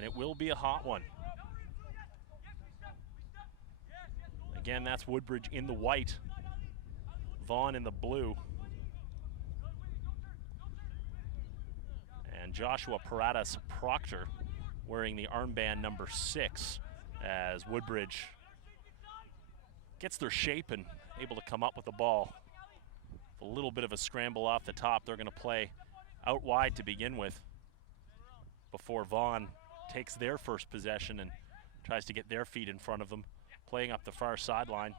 and it will be a hot one. Again, that's Woodbridge in the white, Vaughan in the blue. And Joshua Paradas Proctor wearing the armband number 6 as Woodbridge gets their shape and able to come up with the ball. A little bit of a scramble off the top. They're going to play out wide to begin with before Vaughan takes their first possession and tries to get their feet in front of them, playing up the far sideline,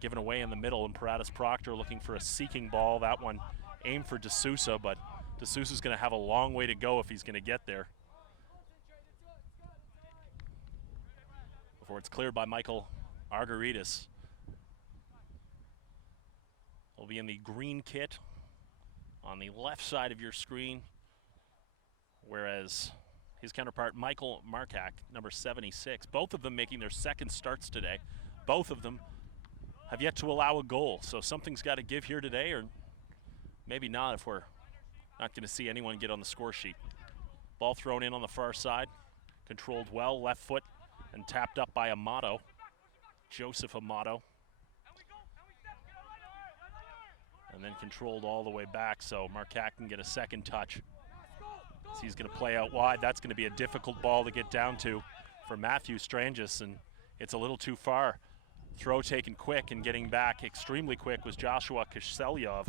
given away in the middle, and Paradas Proctor looking for a seeking ball. That one aimed for D'Souza, but D'Souza's going to have a long way to go if he's going to get there. Before it's cleared by Michael Argyrides. He'll be in the green kit on the left side of your screen, whereas his counterpart, Michael Markak, number 76, both of them making their second starts today. Both of them have yet to allow a goal, so something's got to give here today, or maybe not if we're not going to see anyone get on the score sheet. Ball thrown in on the far side, controlled well, left foot, and tapped up by Amato, Joseph Amato. And then controlled all the way back, so Markak can get a second touch. So he's going to play out wide. That's going to be a difficult ball to get down to for Matthew Strangis, and it's a little too far. Throw taken quick, and getting back extremely quick was Joshua Kiselyov,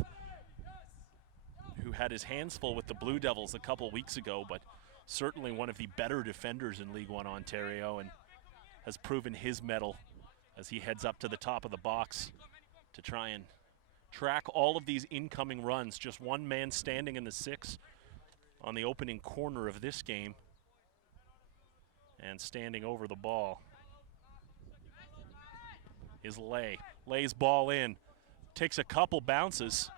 who had his hands full with the Blue Devils a couple weeks ago, but certainly one of the better defenders in League One Ontario, and has proven his mettle as he heads up to the top of the box to try and track all of these incoming runs. Just one man standing in the 6 on the opening corner of this game and standing over the ball is Lay. Lay's ball in, takes a couple bounces,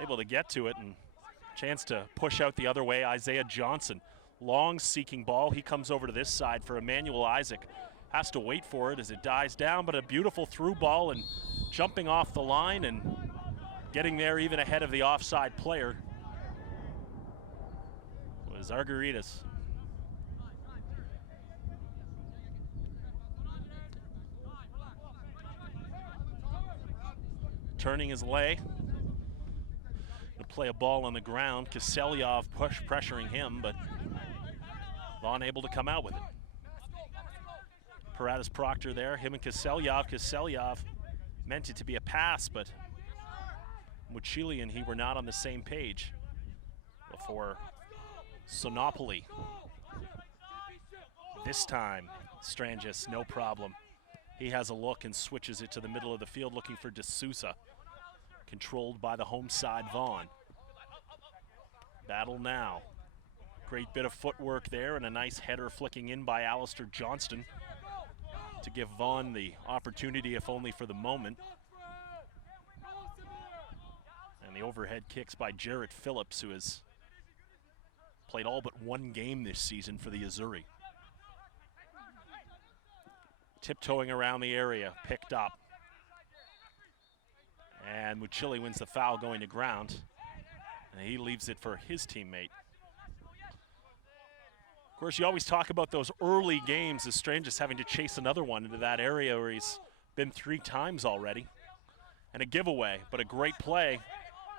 able to get to it, and chance to push out the other way. Isaiah Johnson, long seeking ball. He comes over to this side for Emmanuel Isaac. Has to wait for it as it dies down, but a beautiful through ball, and jumping off the line and getting there even ahead of the offside player was Argyrides. Turning his Lay. To play a ball on the ground. Kiselyov pressuring him, but Vaughan able to come out with it. Paradas Proctor there, him and Kiselyov. Kiselyov meant it to be a pass, but Muchili and he were not on the same page before Sonopoli. This time, Strangis, no problem. He has a look and switches it to the middle of the field, looking for D'Souza. Controlled by the home side, Vaughan. Battle now. Great bit of footwork there, and a nice header flicking in by Alistair Johnston to give Vaughan the opportunity, if only for the moment. And the overhead kicks by Jarrett Phillips, who has played all but one game this season for the Azzurri. Tiptoeing around the area, picked up. And Muchili wins the foul going to ground. And he leaves it for his teammate. Of course, you always talk about those early games as Strangis having to chase another one into that area where he's been 3 times already. And a giveaway, but a great play.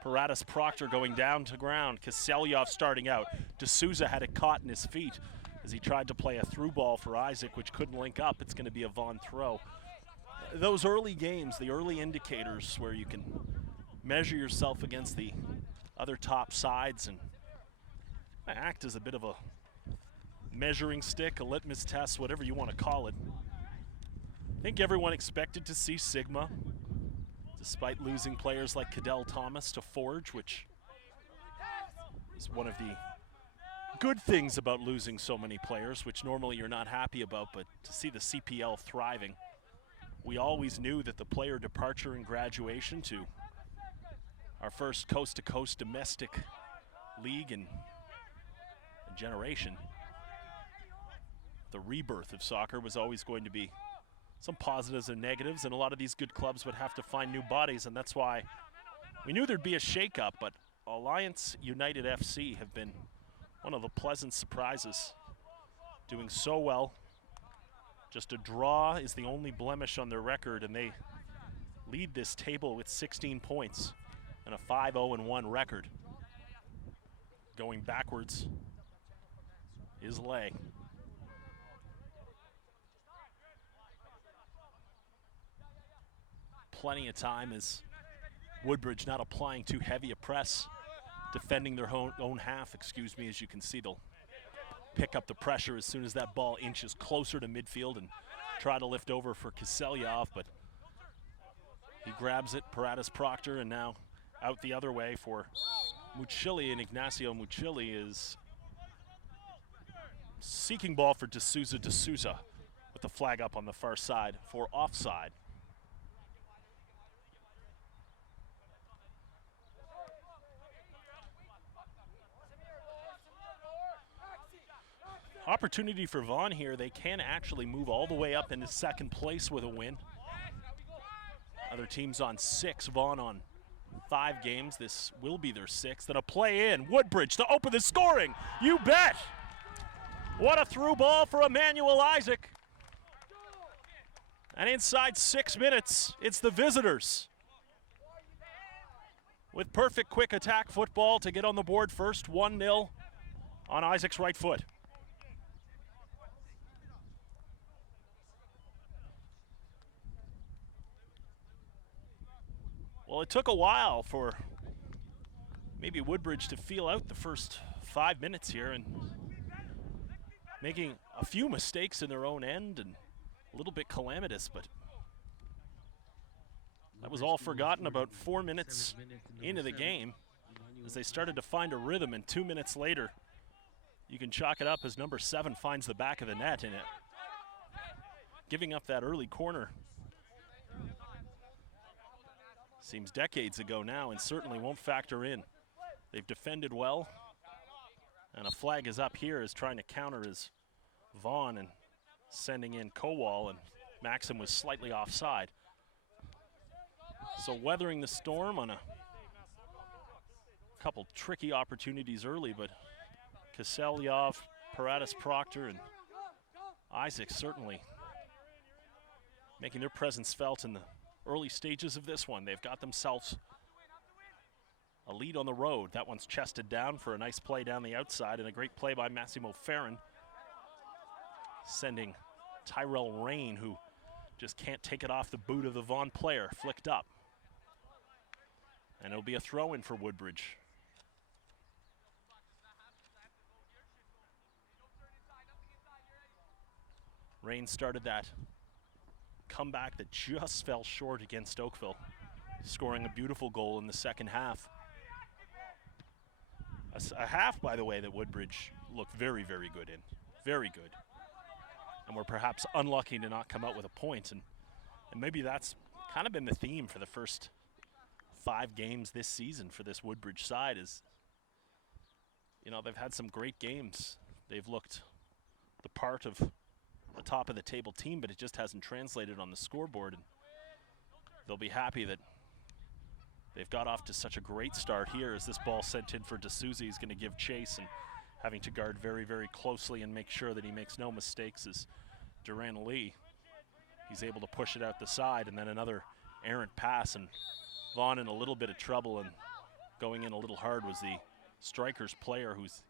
Paradas Proctor going down to ground. Kiselyov starting out. D'Souza had it caught in his feet as he tried to play a through ball for Isaac, which couldn't link up. It's going to be a Vaughan throw. Those early games, the early indicators where you can measure yourself against the other top sides and act as a bit of a measuring stick, a litmus test, whatever you want to call it. I think everyone expected to see Sigma, despite losing players like Cadell Thomas to Forge, which is one of the good things about losing so many players, which normally you're not happy about, but to see the CPL thriving. We always knew that the player departure and graduation to our first coast-to-coast domestic league in a generation, the rebirth of soccer was always going to be some positives and negatives, and a lot of these good clubs would have to find new bodies, and that's why we knew there'd be a shakeup, but Alliance United FC have been one of the pleasant surprises doing so well. Just a draw is the only blemish on their record, and they lead this table with 16 points and a 5-0-1 record. Going backwards is Lay. Plenty of time as Woodbridge not applying too heavy a press, defending their own half, excuse me. As you can see, they'll pick up the pressure as soon as that ball inches closer to midfield and try to lift over for Kiselyov, but he grabs it, Paratus Proctor, and now out the other way for Mucilli, and Ignacio Mucilli is seeking ball for D'Souza with the flag up on the far side for offside. Opportunity for Vaughan here. They can actually move all the way up into second place with a win. Other teams on 6, Vaughan on 5 games. This will be their 6th. And a play in, Woodbridge to open the scoring. You bet. What a through ball for Emmanuel Isaac. And inside 6 minutes, it's the visitors with perfect quick attack football to get on the board first, 1-0 on Isaac's right foot. Well, it took a while for maybe Woodbridge to feel out the first 5 minutes here and making a few mistakes in their own end and a little bit calamitous, but that was all forgotten about 4 minutes into the game as they started to find a rhythm, and 2 minutes later you can chalk it up as number 7 finds the back of the net in it, giving up that early corner. Seems decades ago now and certainly won't factor in. They've defended well, and a flag is up here as trying to counter is Vaughan and sending in Kowal, and Maxim was slightly offside. So weathering the storm on a couple tricky opportunities early, but Kiselyov, Paratus Proctor, and Isaac certainly making their presence felt in the early stages of this one. They've got themselves a lead on the road. That one's chested down for a nice play down the outside, and a great play by Massimo Farron, sending Tyrell Rain, who just can't take it off the boot of the Vaughan player, flicked up. And it'll be a throw-in for Woodbridge. Rain started that comeback that just fell short against Oakville, scoring a beautiful goal in the second half. A half, by the way, that Woodbridge looked very, very good in. Very good. And we're perhaps unlucky to not come out with a point. And maybe that's kind of been the theme for the first 5 games this season for this Woodbridge side is, you know, they've had some great games. They've looked the part of a top of the table team, but it just hasn't translated on the scoreboard. And they'll be happy that they've got off to such a great start here as this ball sent in for D'Souza. He's going to give chase, and having to guard very, very closely and make sure that he makes no mistakes is Duran Lee. He's able to push it out the side, and then another errant pass, and Vaughan in a little bit of trouble, and going in a little hard was the Strikers player who's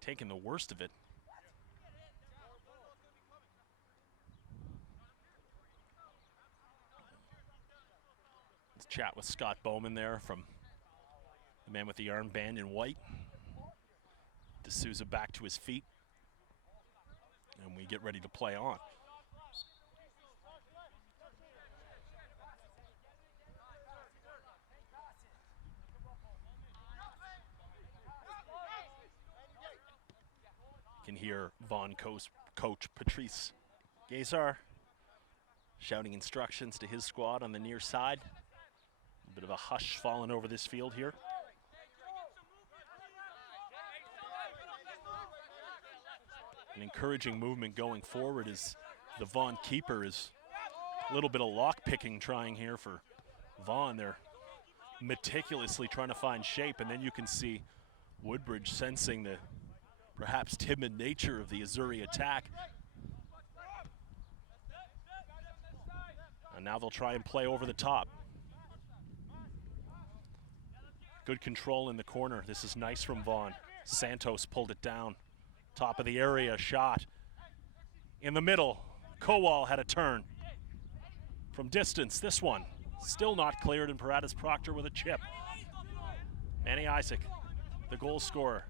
taken the worst of it. Chat with Scott Bowman there from the man with the armband in white. D'Souza back to his feet, and we get ready to play on. You can hear Vaughan coach Patrice Gazar shouting instructions to his squad on the near side. A bit of a hush falling over this field here. An encouraging movement going forward as the Vaughan keeper is a little bit of lock picking trying here for Vaughan. They're meticulously trying to find shape, and then you can see Woodbridge sensing the perhaps timid nature of the Azzurri attack. And now they'll try and play over the top. Good control in the corner. This is nice from Vaughan. Santos pulled it down. Top of the area, shot. In the middle, Kowal had a turn. From distance, this one still not cleared, and Paratus Proctor with a chip. Manny Isaac, the goal scorer.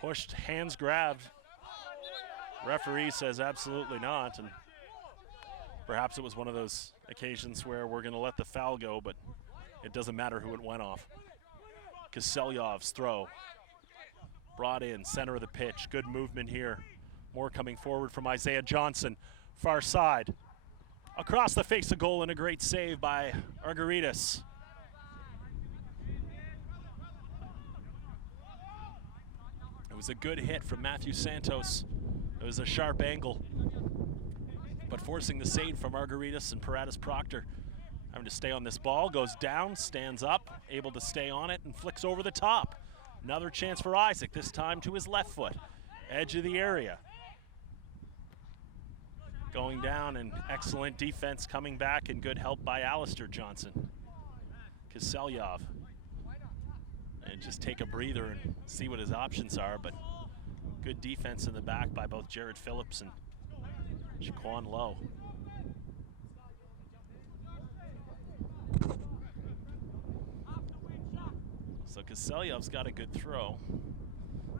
Pushed, hands grabbed. Referee says absolutely not, and perhaps it was one of those occasions where we're going to let the foul go, but it doesn't matter who it went off. Kiselyov's throw. Brought in, center of the pitch. Good movement here. More coming forward from Isaiah Johnson. Far side. Across the face of goal, and a great save by Argyrides. It was a good hit from Matthew Santos. It was a sharp angle, but forcing the save from Argyrides, and Paratus Proctor having to stay on this ball. Goes down, stands up, able to stay on it, and flicks over the top. Another chance for Isaac, this time to his left foot. Edge of the area. Going down, and excellent defense coming back, and good help by Alistair Johnson. Kiselyov. And just take a breather and see what his options are, but good defense in the back by both Jared Phillips and Shaquan Lowe. So Kiselyov's got a good throw.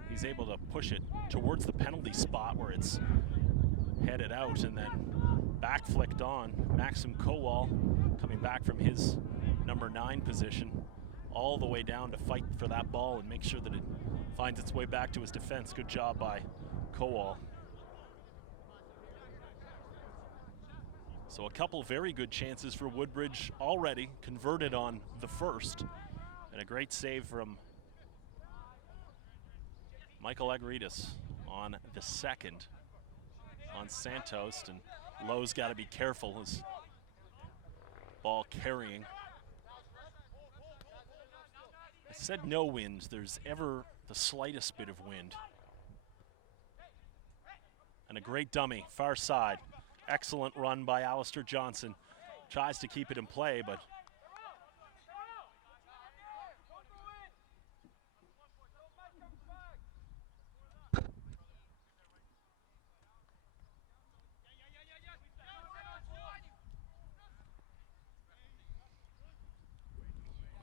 He's able to push it towards the penalty spot where it's headed out, and then back flicked on. Maxim Kowal coming back from his number 9 position all the way down to fight for that ball and make sure that it finds its way back to his defense. Good job by Kowal. So a couple very good chances for Woodbridge already, converted on the first. And a great save from Michael Argyrides on the second on Santos. And Lowe's got to be careful, his ball carrying. I said no wind. There's ever the slightest bit of wind. And a great dummy, far side. Excellent run by Alistair Johnson. Tries to keep it in play, but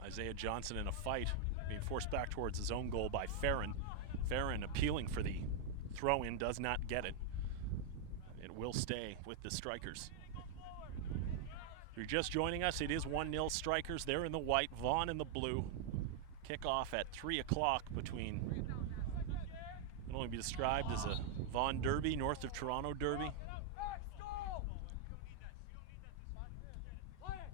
Isaiah Johnson in a fight, being forced back towards his own goal by Farron. Farron appealing for the throw-in, does not get it. It will stay with the Strikers. If you're just joining us, it is 1-0 Strikers. They're in the white, Vaughan in the blue. Kickoff at 3 o'clock between, can only be described as a Vaughan derby, north of Toronto derby.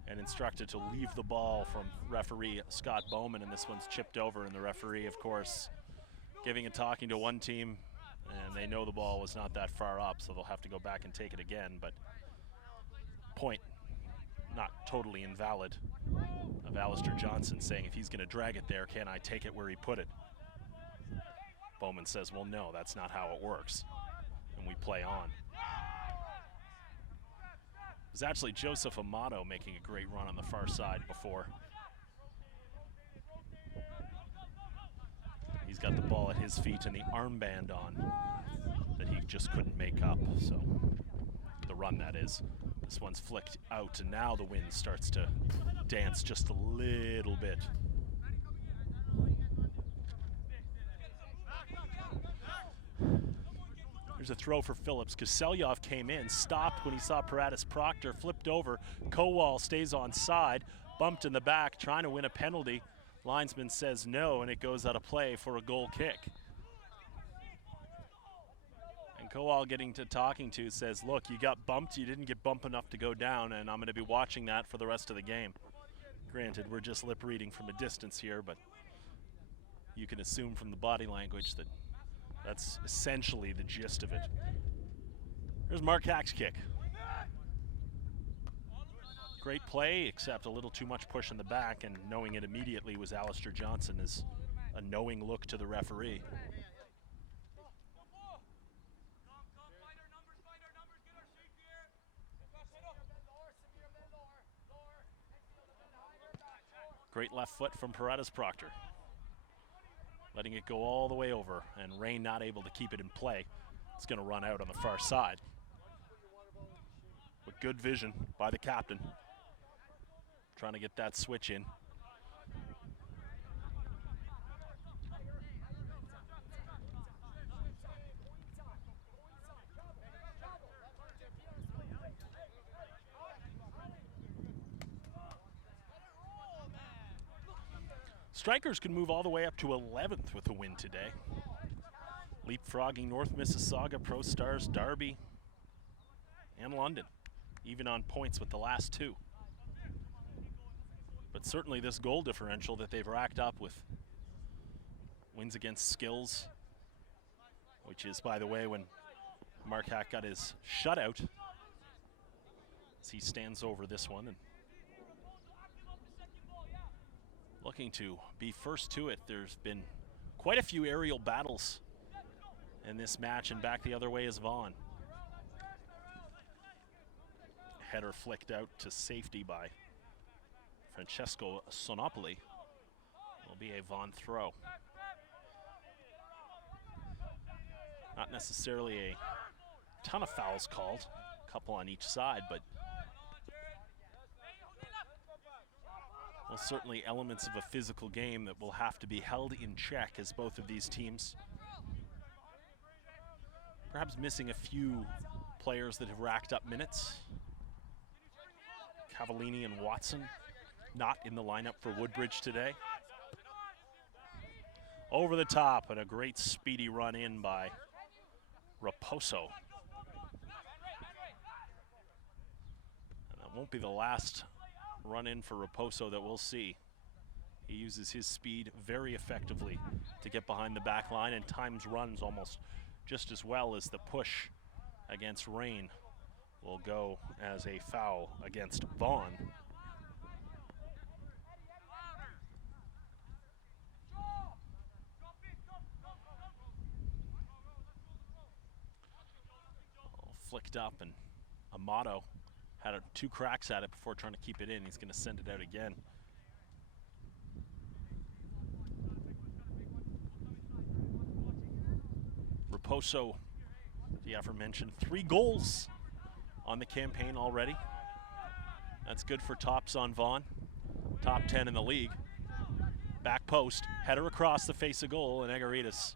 And instructed to leave the ball from referee Scott Bowman, and this one's chipped over, and the referee, of course, giving a talking to one team, and they know the ball was not that far up, so they'll have to go back and take it again, but point not totally invalid of Alistair Johnson saying, if he's gonna drag it there, can I take it where he put it? Bowman says, well, no, that's not how it works, and we play on. It was actually Joseph Amato making a great run on the far side before. He's got the ball at his feet and the armband on that he just couldn't make up, so the run, that is. This one's flicked out, and now the wind starts to dance just a little bit. There's a throw for Phillips. Kiselyov came in, stopped when he saw Paratus Proctor, flipped over. Kowal stays on side, bumped in the back, trying to win a penalty. Linesman says no, and it goes out of play for a goal kick. And Kowal getting to talking to says, look, you got bumped, you didn't get bumped enough to go down, and I'm going to be watching that for the rest of the game. Granted, we're just lip reading from a distance here, but you can assume from the body language that that's essentially the gist of it. Here's Mark Hack's kick. Great play, except a little too much push in the back, and knowing it immediately was Alistair Johnson is a knowing look to the referee. Great left foot from Paredes Proctor. Letting it go all the way over, and Rain not able to keep it in play. It's going to run out on the far side. With good vision by the captain. Trying to get that switch in. Strikers can move all the way up to 11th with a win today. Leapfrogging North Mississauga, Pro Stars, Derby, and London, even on points with the last two. But certainly this goal differential that they've racked up with wins against Skills, which is, by the way, when Mark Hack got his shutout, as he stands over this one and looking to be first to it. There's been quite a few aerial battles in this match, and back the other way is Vaughan. Header flicked out to safety by Francesco Sonopoli. Will be a Vaughan throw. Not necessarily a ton of fouls called, a couple on each side, but well, certainly elements of a physical game that will have to be held in check as both of these teams, perhaps missing a few players that have racked up minutes. Cavallini and Watson not in the lineup for Woodbridge today. Over the top, and a great speedy run in by Raposo. And that won't be the last run in for Raposo that we'll see. He uses his speed very effectively to get behind the back line, and times runs almost just as well as the push against Rain will go as a foul against Vaughan. Flicked up, and Amato had two cracks at it before trying to keep it in. He's going to send it out again. Raposo, the aforementioned, 3 goals on the campaign already. That's good for tops on Vaughan. Top 10 in the league. Back post, header across the face of goal, and Egaritas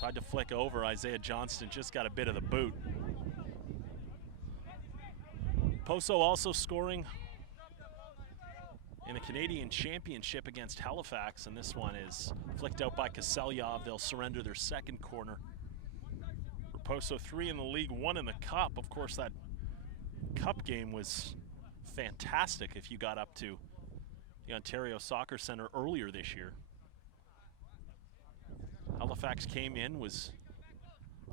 tried to flick over. Isaiah Johnston just got a bit of the boot. Poso also scoring in the Canadian Championship against Halifax, and this one is flicked out by Kaselyov. They'll surrender their second corner. Raposo 3 in the league, 1 in the cup. Of course, that cup game was fantastic if you got up to the Ontario Soccer Centre earlier this year. Halifax came in, was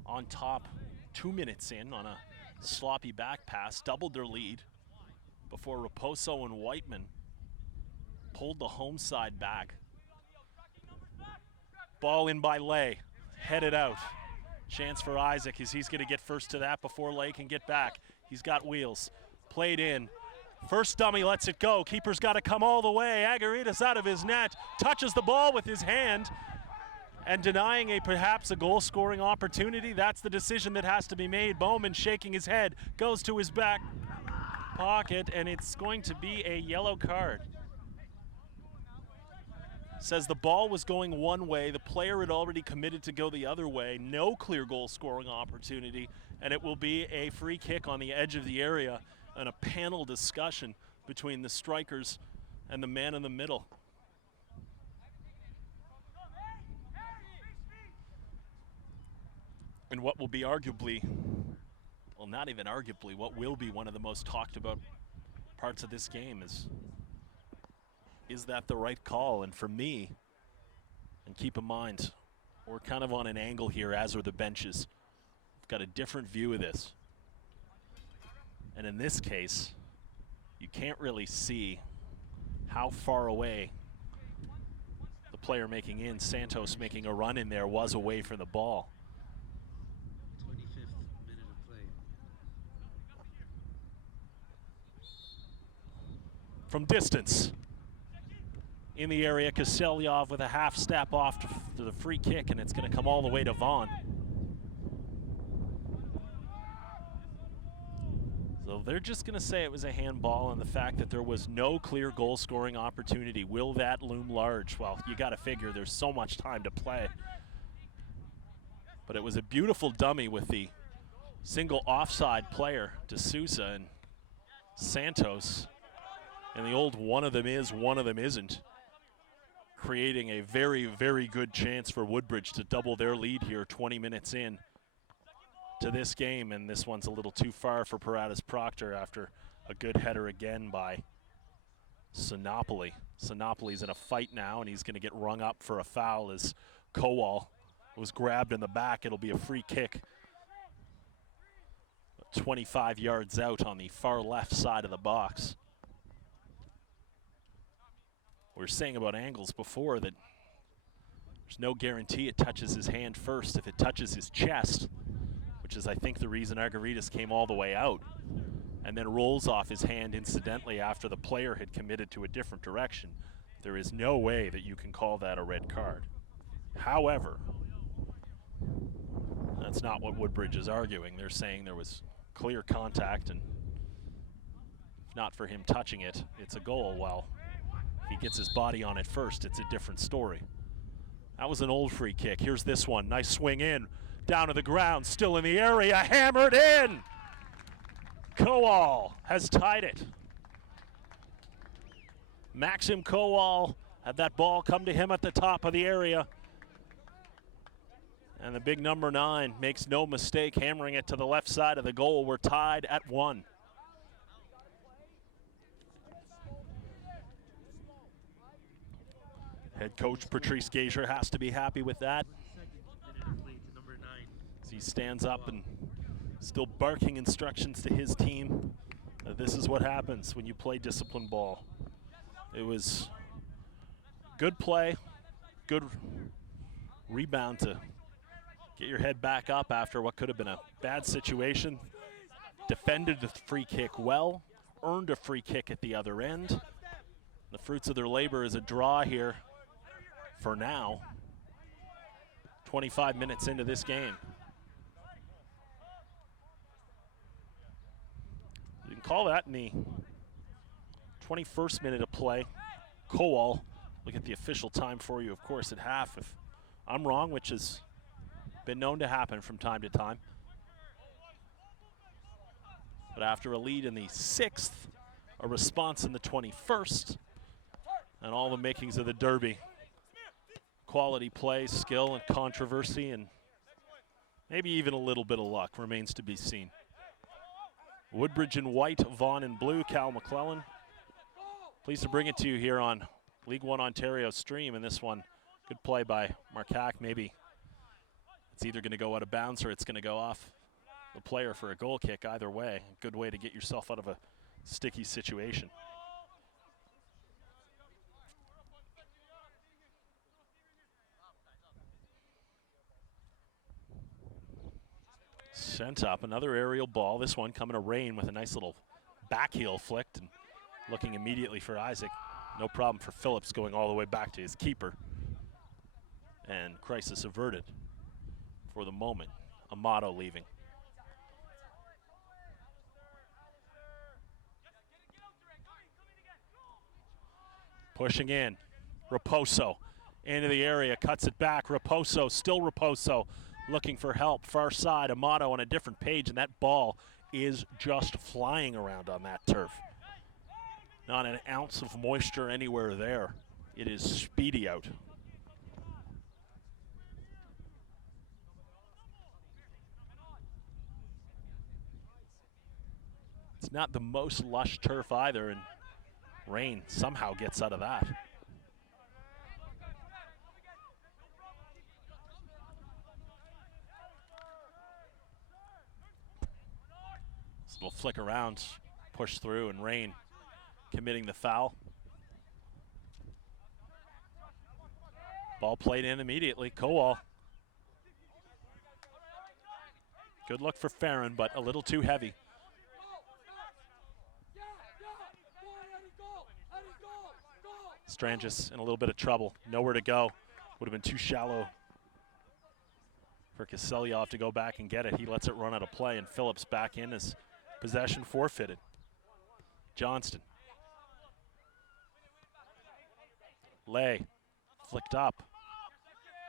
on top 2 minutes in on a sloppy back pass, doubled their lead before Raposo and Whiteman pulled the home side back. Ball in by Lay, headed out. Chance for Isaac as he's going to get first to that before Lay can get back. He's got wheels. Played in. First dummy lets it go. Keeper's got to come all the way. Agaritas out of his net, touches the ball with his hand, and denying perhaps a goal-scoring opportunity. That's the decision that has to be made. Bowman shaking his head, goes to his back pocket, and it's going to be a yellow card. Says the ball was going one way, the player had already committed to go the other way, no clear goal-scoring opportunity, and it will be a free kick on the edge of the area and a panel discussion between the strikers and the man in the middle. And what will be arguably, well, not even arguably, what will be one of the most talked about parts of this game is that the right call? And for me, and keep in mind, we're kind of on an angle here, as are the benches. We've got a different view of this. And in this case, you can't really see how far away the player making in, Santos making a run in there, was away from the ball. from distance. In the area, Kaselyov with a half step off to the free kick, and it's going to come all the way to Vaughan. So they're just going to say it was a handball, and the fact that there was no clear goal-scoring opportunity. Will that loom large? Well, you got to figure there's so much time to play. But it was a beautiful dummy with the single offside player, D'Souza and Santos. And the old one of them is, one of them isn't, creating a very, very good chance for Woodbridge to double their lead here 20 minutes in to this game. And this one's a little too far for Paratus Proctor after a good header again by Sinopoli. Sinopoli's in a fight now, and he's going to get rung up for a foul as Kowal was grabbed in the back. It'll be a free kick 25 yards out on the far left side of the box. We were saying about angles before that there's no guarantee it touches his hand first. If it touches his chest, which is I think the reason Argyrides came all the way out, and then rolls off his hand incidentally after the player had committed to a different direction, there is no way that you can call that a red card. However, that's not what Woodbridge is arguing. They're saying there was clear contact, and if not for him touching it, it's a goal. Well, if he gets his body on it first, it's a different story. That was an old free kick. Here's this one. Nice swing in, down to the ground, still in the area, hammered in. Kowal has tied it. Maxim Kowal had that ball come to him at the top of the area. And the big number 9 makes no mistake, hammering it to the left side of the goal. We're tied at 1. Head coach Patrice Gager has to be happy with that. As he stands up and still barking instructions to his team. This is what happens when you play disciplined ball. It was good play, good rebound to get your head back up after what could have been a bad situation. Defended the free kick well, earned a free kick at the other end. The fruits of their labor is a draw here for now. 25 minutes into this game. You can call that in the 21st minute of play. Kowal, look at the official time for you, of course, at half. If I'm wrong, which has been known to happen from time to time. But after a lead in the 6th, a response in the 21st, and all the makings of the derby. Quality play, skill, and controversy, and maybe even a little bit of luck remains to be seen. Woodbridge in white, Vaughan in blue, Cal McClellan. Pleased to bring it to you here on League One Ontario stream, and this one, good play by Markak. Maybe it's either going to go out of bounds or it's going to go off the player for a goal kick. Either way, a good way to get yourself out of a sticky situation. Sent up, another aerial ball. This one coming to Rain with a nice little back heel flicked and looking immediately for Isaac. No problem for Phillips going all the way back to his keeper. And crisis averted for the moment. Amato leaving. Pushing in. Raposo into the area, cuts it back. Raposo, still Raposo, looking for help. Far side, Amato on a different page, and that ball is just flying around on that turf. Not an ounce of moisture anywhere there. It is speedy out. It's not the most lush turf either, and Rain somehow gets out of that. This little flick around, push through, and Rain committing the foul. Ball played in immediately. Kowal. Good look for Farron, but a little too heavy. Stranges in a little bit of trouble. Nowhere to go. Would have been too shallow for Kiselyov to go back and get it. He lets it run out of play, and Phillips back in as possession forfeited. Johnston. Lay flicked up.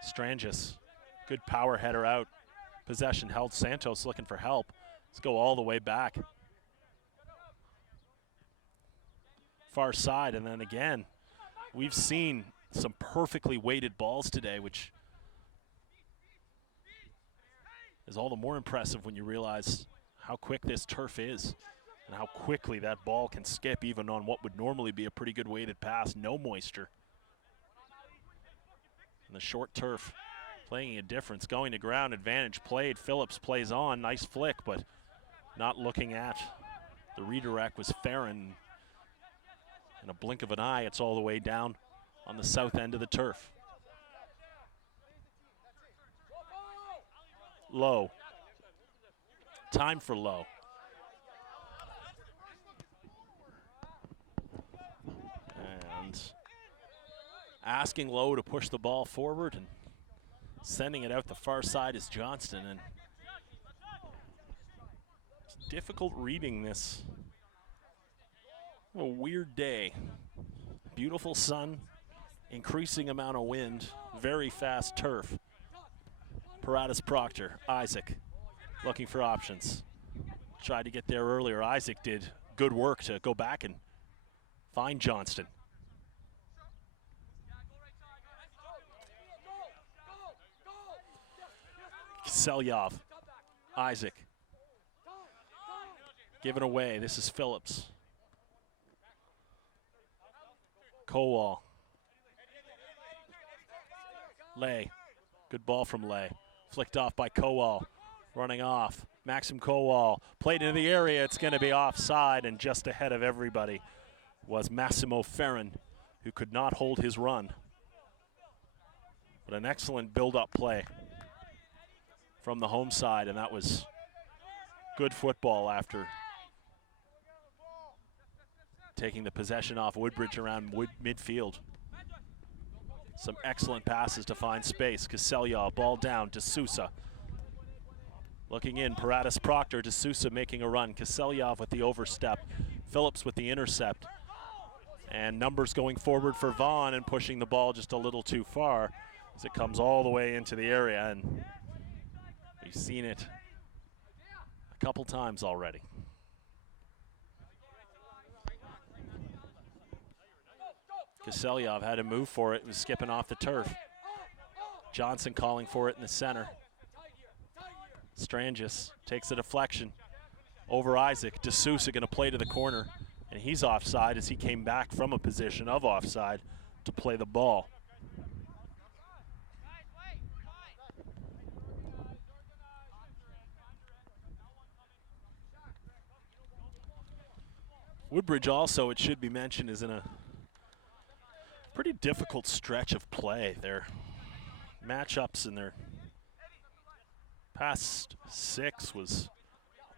Stranges. Good power header out. Possession held. Santos looking for help. Let's go all the way back. Far side, and then again, we've seen some perfectly weighted balls today, which is all the more impressive when you realize how quick this turf is and how quickly that ball can skip even on what would normally be a pretty good weighted pass. No moisture. And the short turf playing a difference. Going to ground, advantage played. Phillips plays on, nice flick, but not looking at the redirect was Farron. In a blink of an eye, it's all the way down on the south end of the turf. Low. Time for Low. And asking Low to push the ball forward, and sending it out the far side is Johnston. And it's difficult reading this. A weird day. Beautiful sun, increasing amount of wind, very fast turf. Paratus Proctor, Isaac looking for options. Tried to get there earlier. Isaac did good work to go back and find Johnston. Kiselyov, Isaac. Given away, this is Phillips. Kowal. Lay. Good ball from Lay. Flicked off by Kowal. Running off. Maxim Kowal. Played into the area. It's going to be offside, and just ahead of everybody was Massimo Farron, who could not hold his run. But an excellent build-up play from the home side, and that was good football after taking the possession off Woodbridge around midfield. Some excellent passes to find space. Kiselyov, ball down, D'Souza. Looking in, Paratus Proctor, D'Souza making a run. Kiselyov with the overstep. Phillips with the intercept. And numbers going forward for Vaughan and pushing the ball just a little too far as it comes all the way into the area. And we've seen it a couple times already. Kiselyov had to move for it. It was skipping off the turf. Johnson calling for it in the center. Stranges takes a deflection over Isaac. D'Souza going to play to the corner, and he's offside as he came back from a position of offside to play the ball. Woodbridge also, it should be mentioned, is in a pretty difficult stretch of play. Their matchups in their past 6 was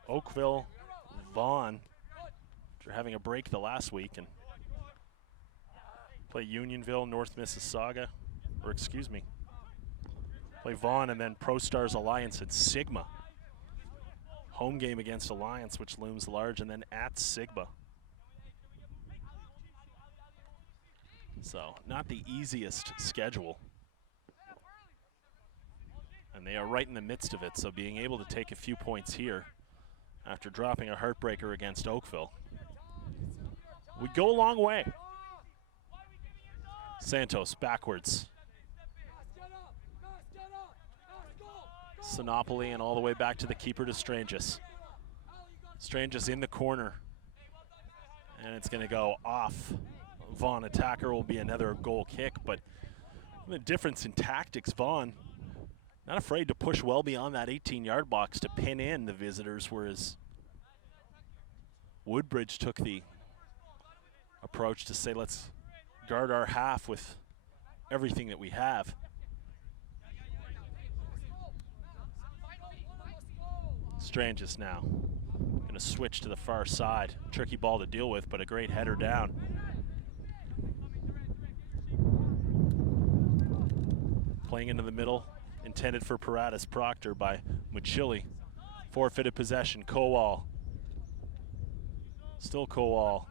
Oakville, Vaughan, after having a break the last week, and play Unionville, North Mississauga, or excuse me, play Vaughan and then Pro Stars Alliance at Sigma. Home game against Alliance, which looms large, and then at Sigma. So, not the easiest schedule. And they are right in the midst of it, so being able to take a few points here after dropping a heartbreaker against Oakville would go a long way. Santos backwards. Sinopoli and all the way back to the keeper to Stranges. Stranges in the corner. And it's going to go off. Vaughan attacker will be another goal kick, but the difference in tactics, Vaughan not afraid to push well beyond that 18-yard box to pin in the visitors, whereas Woodbridge took the approach to say, let's guard our half with everything that we have. Stranges now going to switch to the far side. Tricky ball to deal with, but a great header down. Playing into the middle, intended for Paratus Proctor by Muchili. Forfeited possession, Kowal. Still Kowal.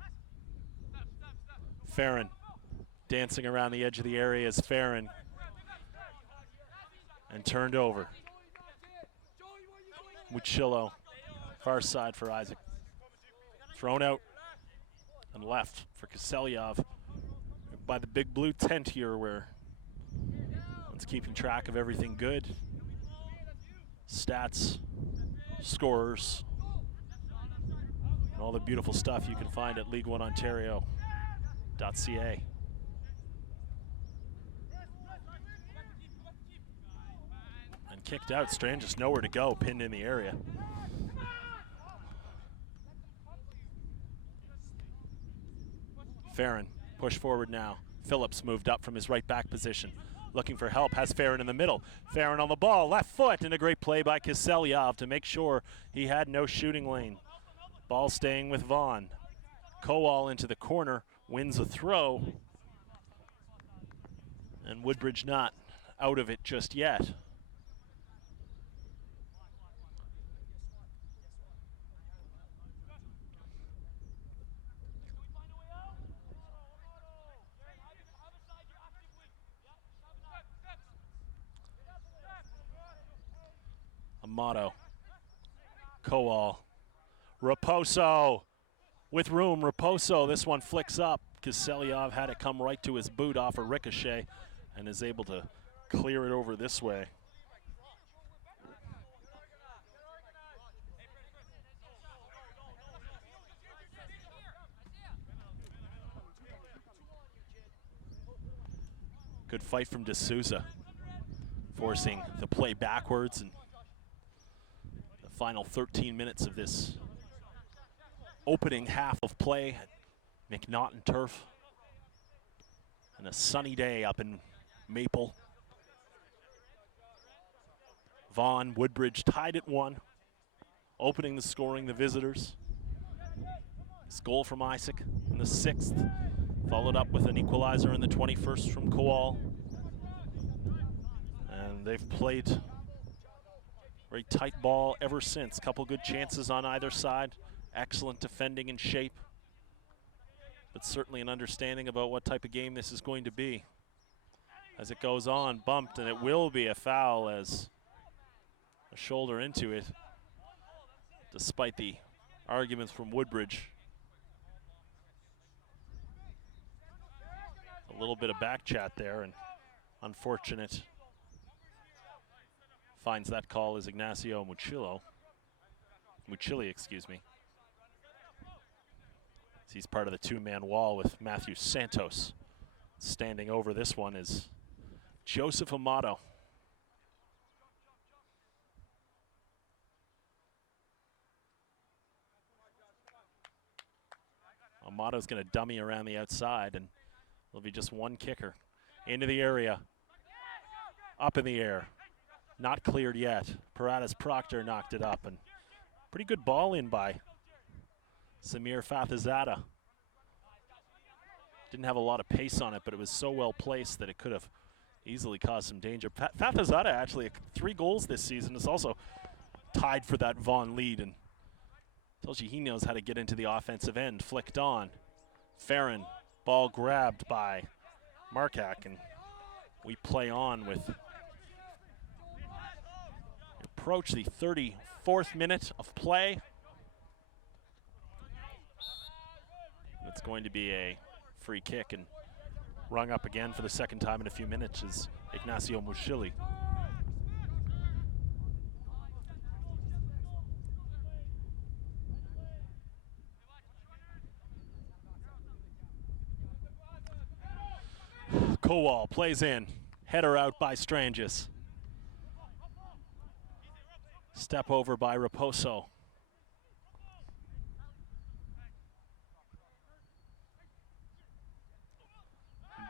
Farron dancing around the edge of the area as Farron. And turned over. Muchillo, far side for Isaac. Thrown out and left for Kiselyov by the big blue tent here where one's keeping track of everything good. Stats, scorers, and all the beautiful stuff you can find at League1Ontario.ca. And kicked out, Strange, nowhere to go, pinned in the area. Farron, push forward now. Phillips moved up from his right back position. Looking for help, has Farron in the middle. Farron on the ball, left foot, and a great play by Kiselyov to make sure he had no shooting lane. Ball staying with Vaughan. Kowal into the corner, wins a throw. And Woodbridge not out of it just yet. Amato, Kowal, Raposo with room. Raposo, this one flicks up. Kiselyov had it come right to his boot off a ricochet and is able to clear it over this way. Good fight from D'Souza, forcing the play backwards, and final 13 minutes of this opening half of play at McNaughton Turf. And a sunny day up in Maple. Vaughan, Woodbridge tied at 1. Opening the scoring, the visitors. This goal from Isaac in the 6th. Followed up with an equalizer in the 21st from Kowal. And they've played very tight ball ever since. Couple good chances on either side. Excellent defending and shape. But certainly an understanding about what type of game this is going to be. As it goes on, bumped, and it will be a foul as a shoulder into it, despite the arguments from Woodbridge. A little bit of back chat there, and unfortunate. Finds that call is Ignacio Muchili, excuse me. He's part of the two-man wall with Matthew Santos. Standing over this one is Joseph Amato. Amato's going to dummy around the outside, and there'll be just one kicker. Into the area. Up in the air. Not cleared yet. Paratus Proctor knocked it up, and pretty good ball in by Samir Fathizada. Didn't have a lot of pace on it, but it was so well placed that it could have easily caused some danger. Fathizada actually 3 goals this season. Is also tied for that Vaughan lead, and tells you he knows how to get into the offensive end. Flicked on. Farron, ball grabbed by Markak, and we play on with approach the 34th minute of play. It's going to be a free kick, and rung up again for the second time in a few minutes is Ignacio Muchili. Kowal plays in, header out by Stranges. Step over by Raposo.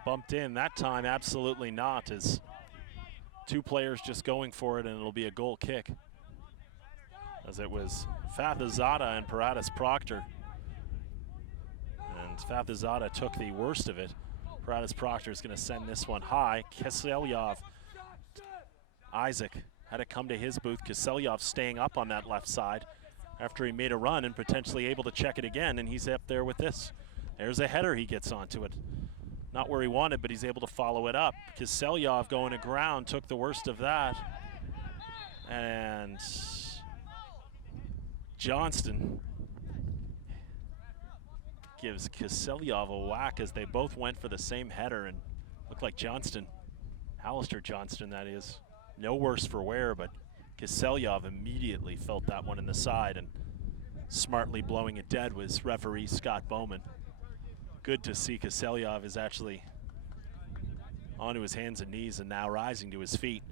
Bumped in that time, absolutely not, as 2 players just going for it, and it'll be a goal kick. As it was Fathizada and Paratus Proctor. And Fathizada took the worst of it. Paratus Proctor is going to send this one high. Kiselyov Isaac had it come to his booth. Kiselyov staying up on that left side after he made a run and potentially able to check it again, and he's up there with this. There's a header, he gets onto it. Not where he wanted, but he's able to follow it up. Kiselyov going to ground, took the worst of that. And Johnston gives Kiselyov a whack as they both went for the same header, and looked like Johnston, Alistair Johnston that is, no worse for wear, but Kiselyov immediately felt that one in the side, and smartly blowing it dead was referee Scott Bowman. Good to see Kiselyov is actually onto his hands and knees and now rising to his feet.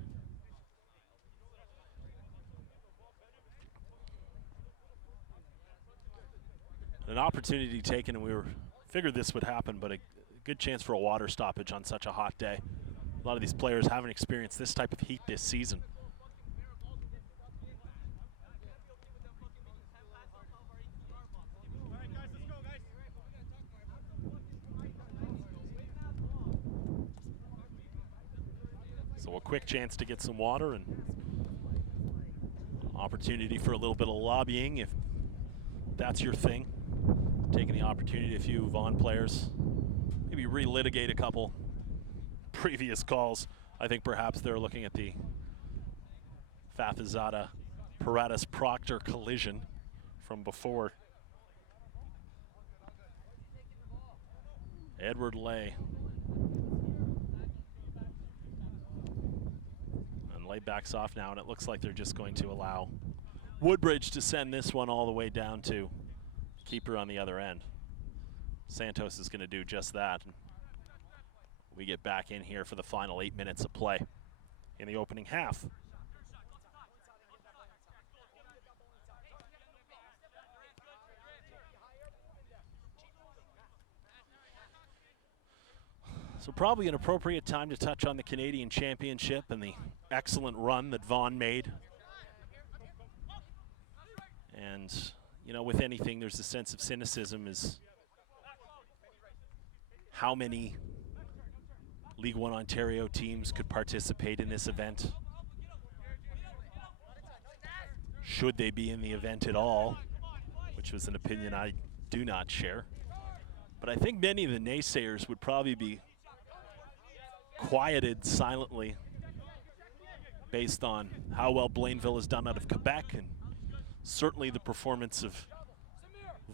An opportunity taken, and we figured this would happen, but a good chance for a water stoppage on such a hot day. A lot of these players haven't experienced this type of heat this season. So a quick chance to get some water and opportunity for a little bit of lobbying if that's your thing. Taking the opportunity, a few Vaughan players maybe relitigate a couple previous calls. I think perhaps they're looking at the Fathizada Paratus Proctor collision from before. Edward Lay. And Lay backs off now, and it looks like they're just going to allow Woodbridge to send this one all the way down to keeper on the other end. Santos is going to do just that. We get back in here for the final 8 minutes of play in the opening half. So probably an appropriate time to touch on the Canadian Championship and the excellent run that Vaughan made. And, you know, with anything, there's a sense of cynicism is how many League One Ontario teams could participate in this event. Should they be in the event at all? Which was an opinion I do not share. But I think many of the naysayers would probably be quieted silently based on how well Blainville has done out of Quebec, and certainly the performance of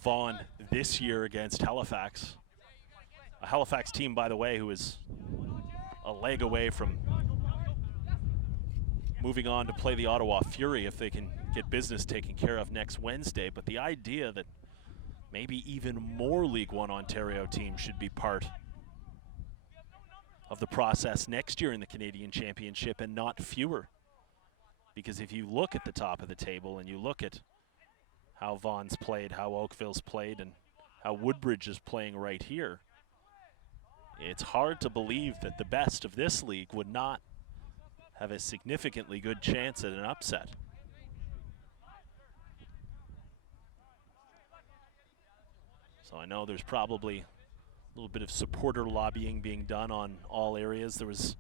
Vaughan this year against Halifax. A Halifax team, by the way, who is a leg away from moving on to play the Ottawa Fury if they can get business taken care of next Wednesday. But the idea that maybe even more League One Ontario teams should be part of the process next year in the Canadian Championship and not fewer. Because if you look at the top of the table and you look at how Vaughan's played, how Oakville's played, and how Woodbridge is playing right here, it's hard to believe that the best of this league would not have a significantly good chance at an upset. So I know there's probably a little bit of supporter lobbying being done on all areas. There was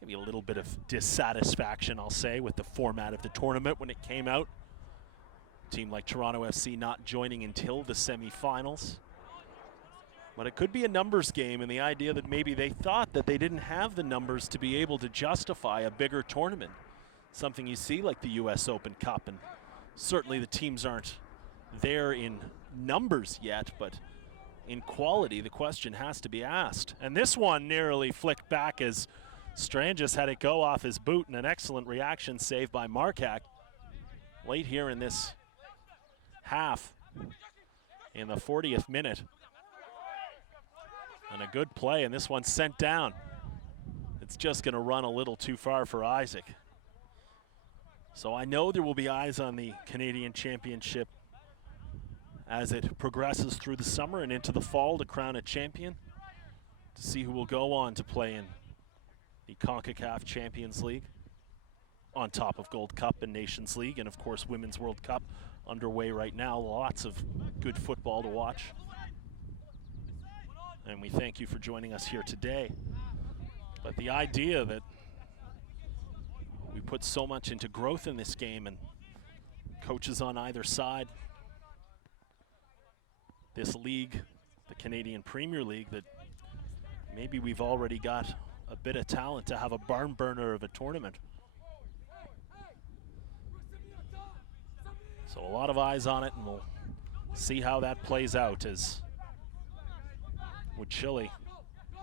maybe a little bit of dissatisfaction, I'll say, with the format of the tournament when it came out. A team like Toronto FC not joining until the semifinals. But it could be a numbers game, and the idea that maybe they thought that they didn't have the numbers to be able to justify a bigger tournament. Something you see like the US Open Cup, and certainly the teams aren't there in numbers yet, but in quality, the question has to be asked. And this one nearly flicked back as Strangis had it go off his boot, and an excellent reaction save by Markak late here in this half in the 40th minute. And a good play, and this one's sent down. It's just going to run a little too far for Isaac. So I know there will be eyes on the Canadian Championship as it progresses through the summer and into the fall to crown a champion, to see who will go on to play in the CONCACAF Champions League, on top of Gold Cup and Nations League, and of course Women's World Cup underway right now. Lots of good football to watch. And we thank you for joining us here today. But the idea that We put so much into growth in this game, and coaches on either side. This league, the Canadian Premier League, that maybe we've already got a bit of talent to have a barn burner of a tournament. So a lot of eyes on it, and we'll see how that plays out as Woodbridge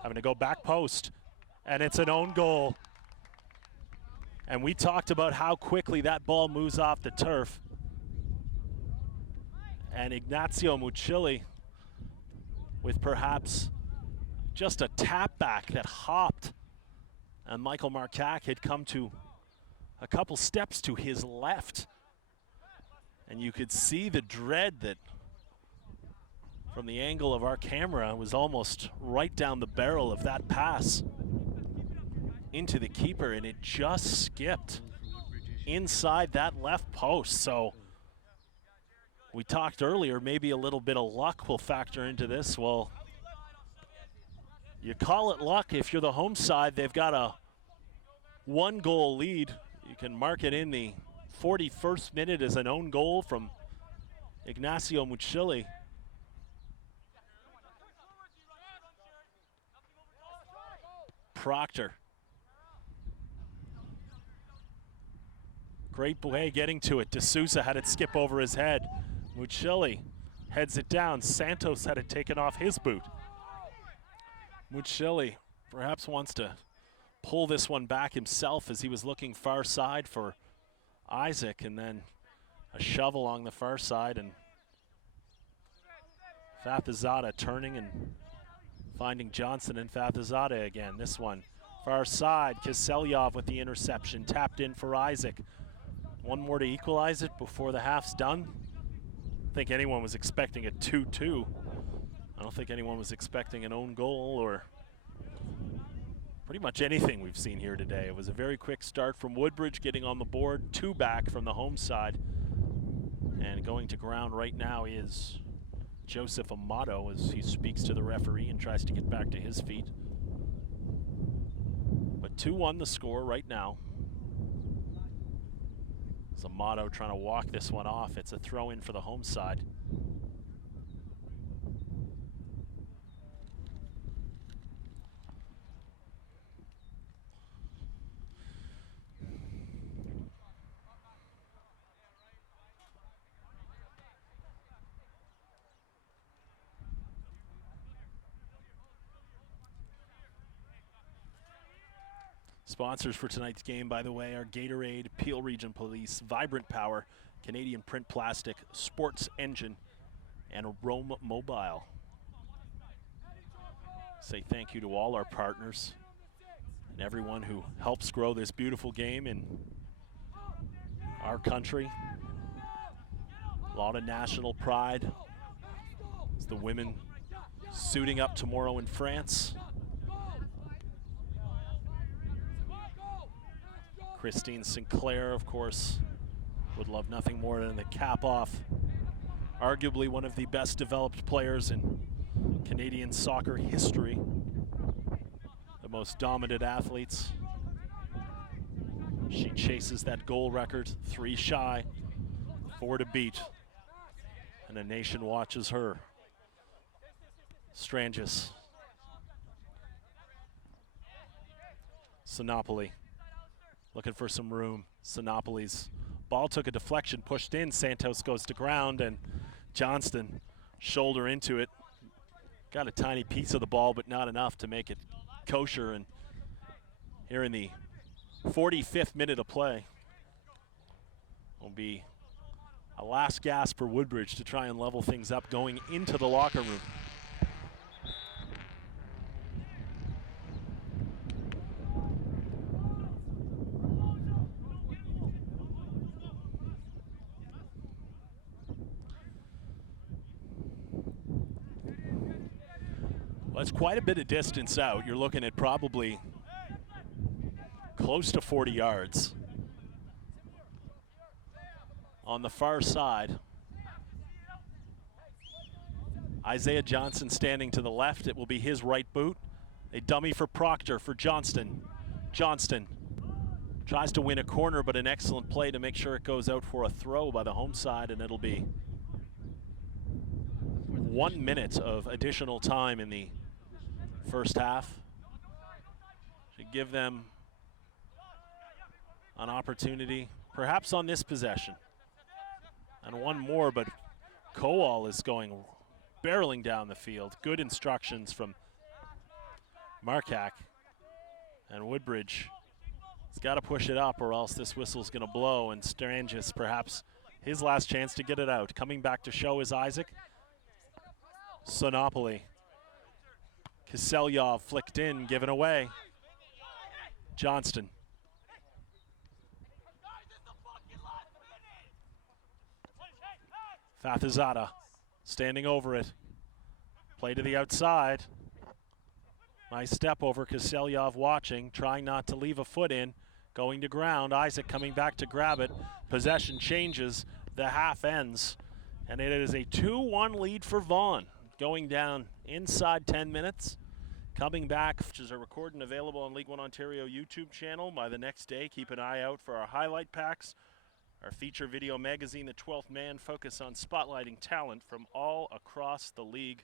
having to go back post, and it's an own goal. And we talked about how quickly that ball moves off the turf. And Ignacio Woodbridge with perhaps just a tap back that hopped, and Michael Marcac had come to a couple steps to his left. And you could see the dread that from the angle of our camera was almost right down the barrel of that pass into the keeper, and it just skipped inside that left post. So we talked earlier, maybe a little bit of luck will factor into this. Well, you call it luck if you're the home side. They've got a 1-goal lead. You can mark it in the 41st minute as an own goal from Ignacio Woodbridge. Proctor. Great play getting to it. D'Souza had it skip over his head. Woodbridge heads it down. Santos had it taken off his boot. Woodbridge perhaps wants to pull this one back himself as he was looking far side for Isaac, and then a shove along the far side, and Fathizadeh turning and finding Johnson and Fathizadeh again. This one far side, Kiselyov with the interception, tapped in for Isaac. One more to equalize it before the half's done. I think anyone was expecting a 2-2. I don't think anyone was expecting an own goal or pretty much anything we've seen here today. It was a very quick start from Woodbridge getting on the board, 2 back from the home side. And going to ground right now is Joseph Amato as he speaks to the referee and tries to get back to his feet. But 2-1 the score right now. It's Amato trying to walk this one off. It's a throw in for the home side. Sponsors for tonight's game, by the way, are Gatorade, Peel Region Police, Vibrant Power, Canadian Print Plastic, Sports Engine, and Rome Mobile. Say thank you to all our partners and everyone who helps grow this beautiful game in our country. A lot of national pride. It's the women suiting up tomorrow in France. Christine Sinclair, of course, would love nothing more than the cap off. Arguably one of the best developed players in Canadian soccer history. The most dominant athletes. She chases that goal record, 3 shy, 4 to beat. And a nation watches her. Strangis. Sinopoli. Looking for some room. Sinopoli's ball took a deflection, pushed in. Santos goes to ground, and Johnston shoulder into it. Got a tiny piece of the ball, but not enough to make it kosher. And here in the 45th minute of play will be a last gasp for Woodbridge to try and level things up going into the locker room. Well, it's quite a bit of distance out. You're looking at probably close to 40 yards. On the far side, Isaiah Johnson standing to the left. It will be his right boot. A dummy for Proctor for Johnston. Johnston Tries to win a corner, but an excellent play to make sure it goes out for a throw by the home side, and it'll be 1 minute of additional time in the first half. Should give them an opportunity, perhaps on this possession. And one more, but Kowal is going barreling down the field. Good instructions from Markak. And Woodbridge has got to push it up or else this whistle's going to blow, and Strangis perhaps his last chance to get it out. Coming back to show is Isaac. Sonopoli. Kiselyov flicked in, given away. Johnston. Fathizada standing over it. Play to the outside. Nice step over. Kiselyov watching, trying not to leave a foot in. Going to ground. Isaac coming back to grab it. Possession changes. The half ends. And it is a 2-1 lead for Vaughan. Going down inside 10 minutes. Coming back, which is a recording available on League One Ontario YouTube channel by the next day. Keep an eye out for our highlight packs. Our feature video magazine, The 12th Man, focus on spotlighting talent from all across the league.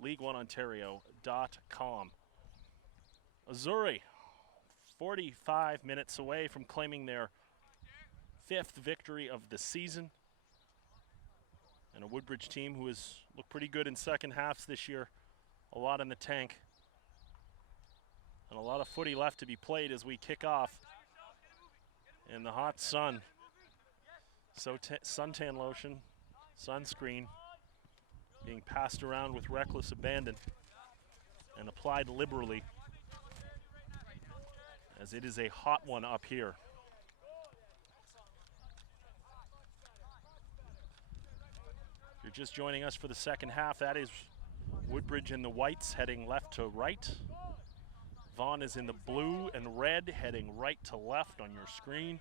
LeagueOneOntario.com. Azzurri, 45 minutes away from claiming their 5th victory of the season. And a Woodbridge team who has looked pretty good in second halves this year. A lot in the tank. And a lot of footy left to be played as we kick off in the hot sun. So suntan lotion, sunscreen, being passed around with reckless abandon and applied liberally, as it is a hot one up here. If you're just joining us for the second half, that is Woodbridge in the whites heading left to right. Vaughan is in the blue and red heading right to left on your screen.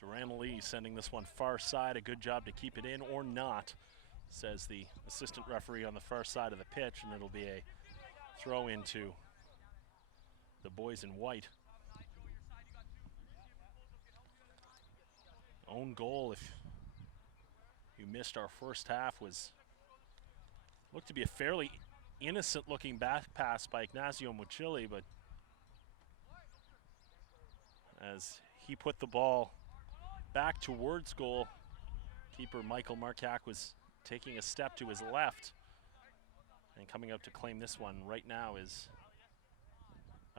Duran Lee sending this one far side. A good job to keep it in or not, says the assistant referee on the far side of the pitch, and it'll be a throw into the boys in white. Own goal, if you missed our first half, looked to be a fairly innocent looking back pass by Ignacio Muchili, but as he put the ball back towards goal, keeper Michael Markak was taking a step to his left, and coming up to claim this one right now is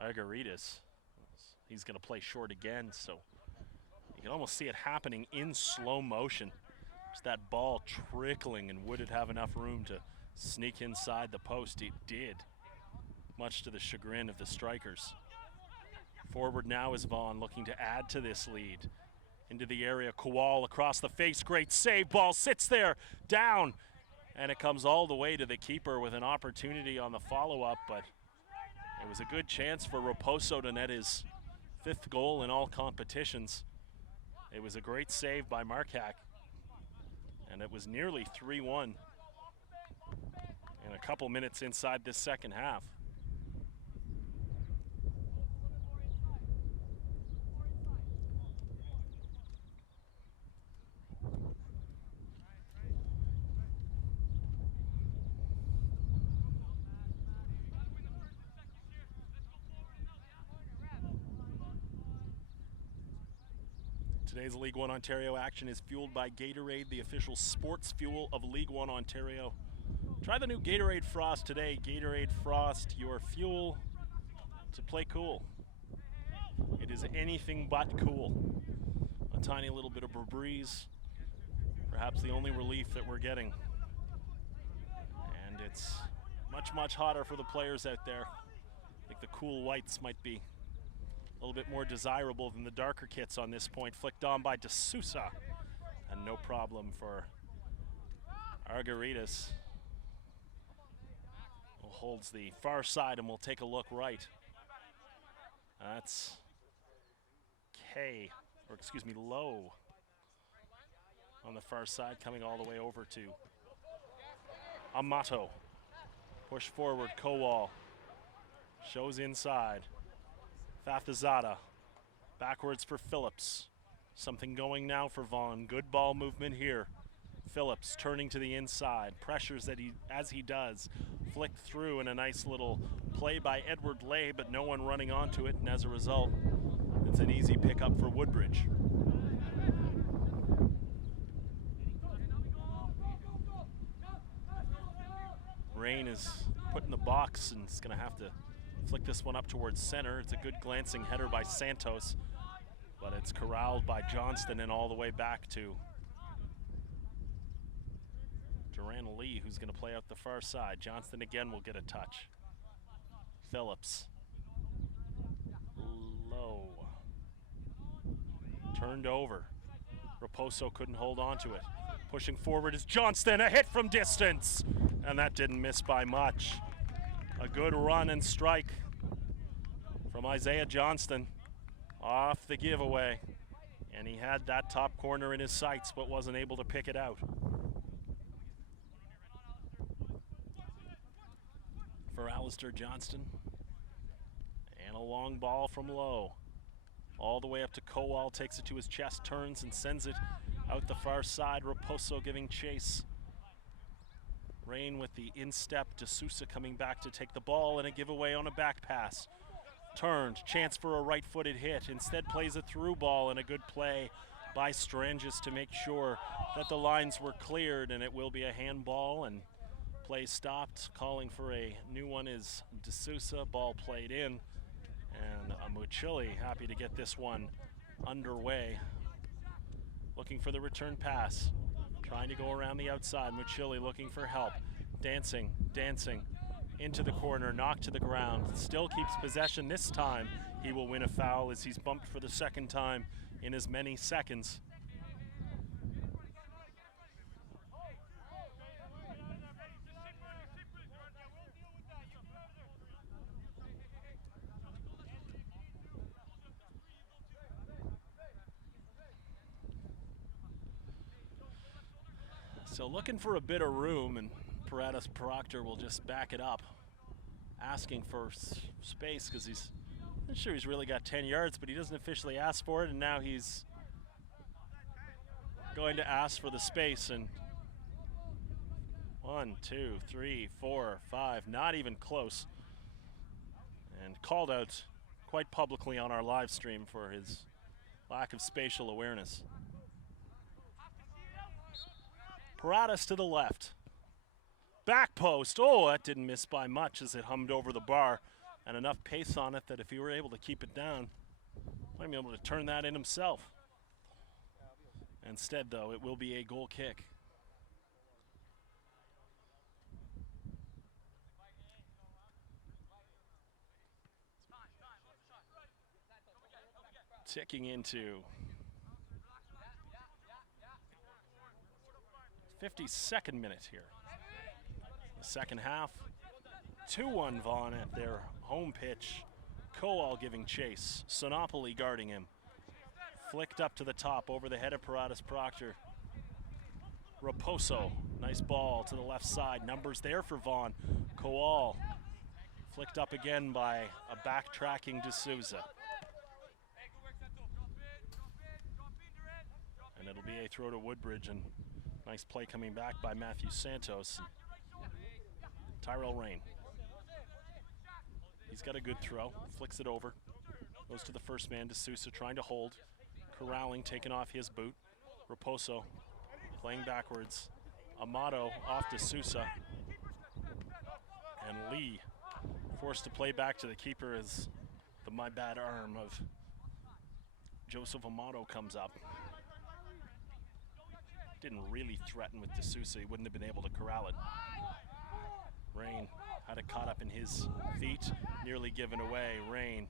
Argaritas. He's going to play short again, so you can almost see it happening in slow motion. Just that ball trickling, and would it have enough room to sneak inside the post? It did, much to the chagrin of the strikers. Forward now is Vaughan, looking to add to this lead. Into the area, Kowal across the face, great save, ball sits there, down, and it comes all the way to the keeper with an opportunity on the follow-up, but it was a good chance for Raposo to net his 5th goal in all competitions. It was a great save by Markak, and it was nearly 3-1 in a couple minutes inside this second half. Today's League One Ontario action is fueled by Gatorade, the official sports fuel of League One Ontario. Try the new Gatorade Frost today. Gatorade Frost, your fuel to play cool. It is anything but cool. A tiny little bit of a breeze, perhaps the only relief that we're getting. And it's much, much hotter for the players out there. I think the cool whites might be a little bit more desirable than the darker kits on this point. Flicked on by D'Souza, and no problem for Argaritas. Holds the far side, and we'll take a look right. That's Low on the far side, coming all the way over to Amato. Push forward, Kowal. Shows inside. Fathazada. Backwards for Phillips. Something going now for Vaughan. Good ball movement here. Phillips turning to the inside. Pressures as he does. Flicked through and a nice little play by Edward Lay, but no one running onto it, and as a result, it's an easy pickup for Woodbridge. Rain is put in the box and is going to have to flick this one up towards center. It's a good glancing header by Santos, but it's corralled by Johnston and all the way back to Duran Lee, who's going to play out the far side. Johnston again will get a touch. Phillips. Low. Turned over. Raposo couldn't hold on to it. Pushing forward is Johnston, a hit from distance, and that didn't miss by much. A good run and strike from Isaiah Johnston off the giveaway, and he had that top corner in his sights but wasn't able to pick it out. For Alistair Johnston, and a long ball from Low. All the way up to Kowal, takes it to his chest, turns and sends it out the far side. Raposo giving chase. Rain with the instep. D'Souza coming back to take the ball, and a giveaway on a back pass. Turned, chance for a right-footed hit. Instead plays a through ball, and a good play by Strangis to make sure that the lines were cleared, and it will be a handball, and play stopped. Calling for a new one is D'Souza. Ball played in, and Muchili happy to get this one underway. Looking for the return pass. Trying to go around the outside. Muchili looking for help. Dancing into the corner, knocked to the ground. Still keeps possession. This time he will win a foul as he's bumped for the second time in as many seconds. So looking for a bit of room, and Paratus Proctor will just back it up, asking for space because he's not sure he's really got 10 yards, but he doesn't officially ask for it, and now he's going to ask for the space. And 1, 2, 3, 4, 5, not even close, and called out quite publicly on our live stream for his lack of spatial awareness. Paratus to the left. Back post. Oh, that didn't miss by much as it hummed over the bar, and enough pace on it that if he were able to keep it down, might be able to turn that in himself. Instead, though, it will be a goal kick. Ticking into 52nd minute here. The second half, 2-1 Vaughan at their home pitch. Kowal giving chase. Sonopoli guarding him. Flicked up to the top over the head of Paratus Proctor. Raposo, nice ball to the left side. Numbers there for Vaughan. Kowal flicked up again by a backtracking D'Souza. And it'll be a throw to Woodbridge, and nice play coming back by Matthew Santos. Tyrell Rain. He's got a good throw, flicks it over. Goes to the first man, D'Souza trying to hold. Corralling, taking off his boot. Raposo playing backwards. Amato off D'Souza. And Lee forced to play back to the keeper as the my bad arm of Joseph Amato comes up. Didn't really threaten with D'Souza. He wouldn't have been able to corral it. Rain had it caught up in his feet, nearly given away. Rain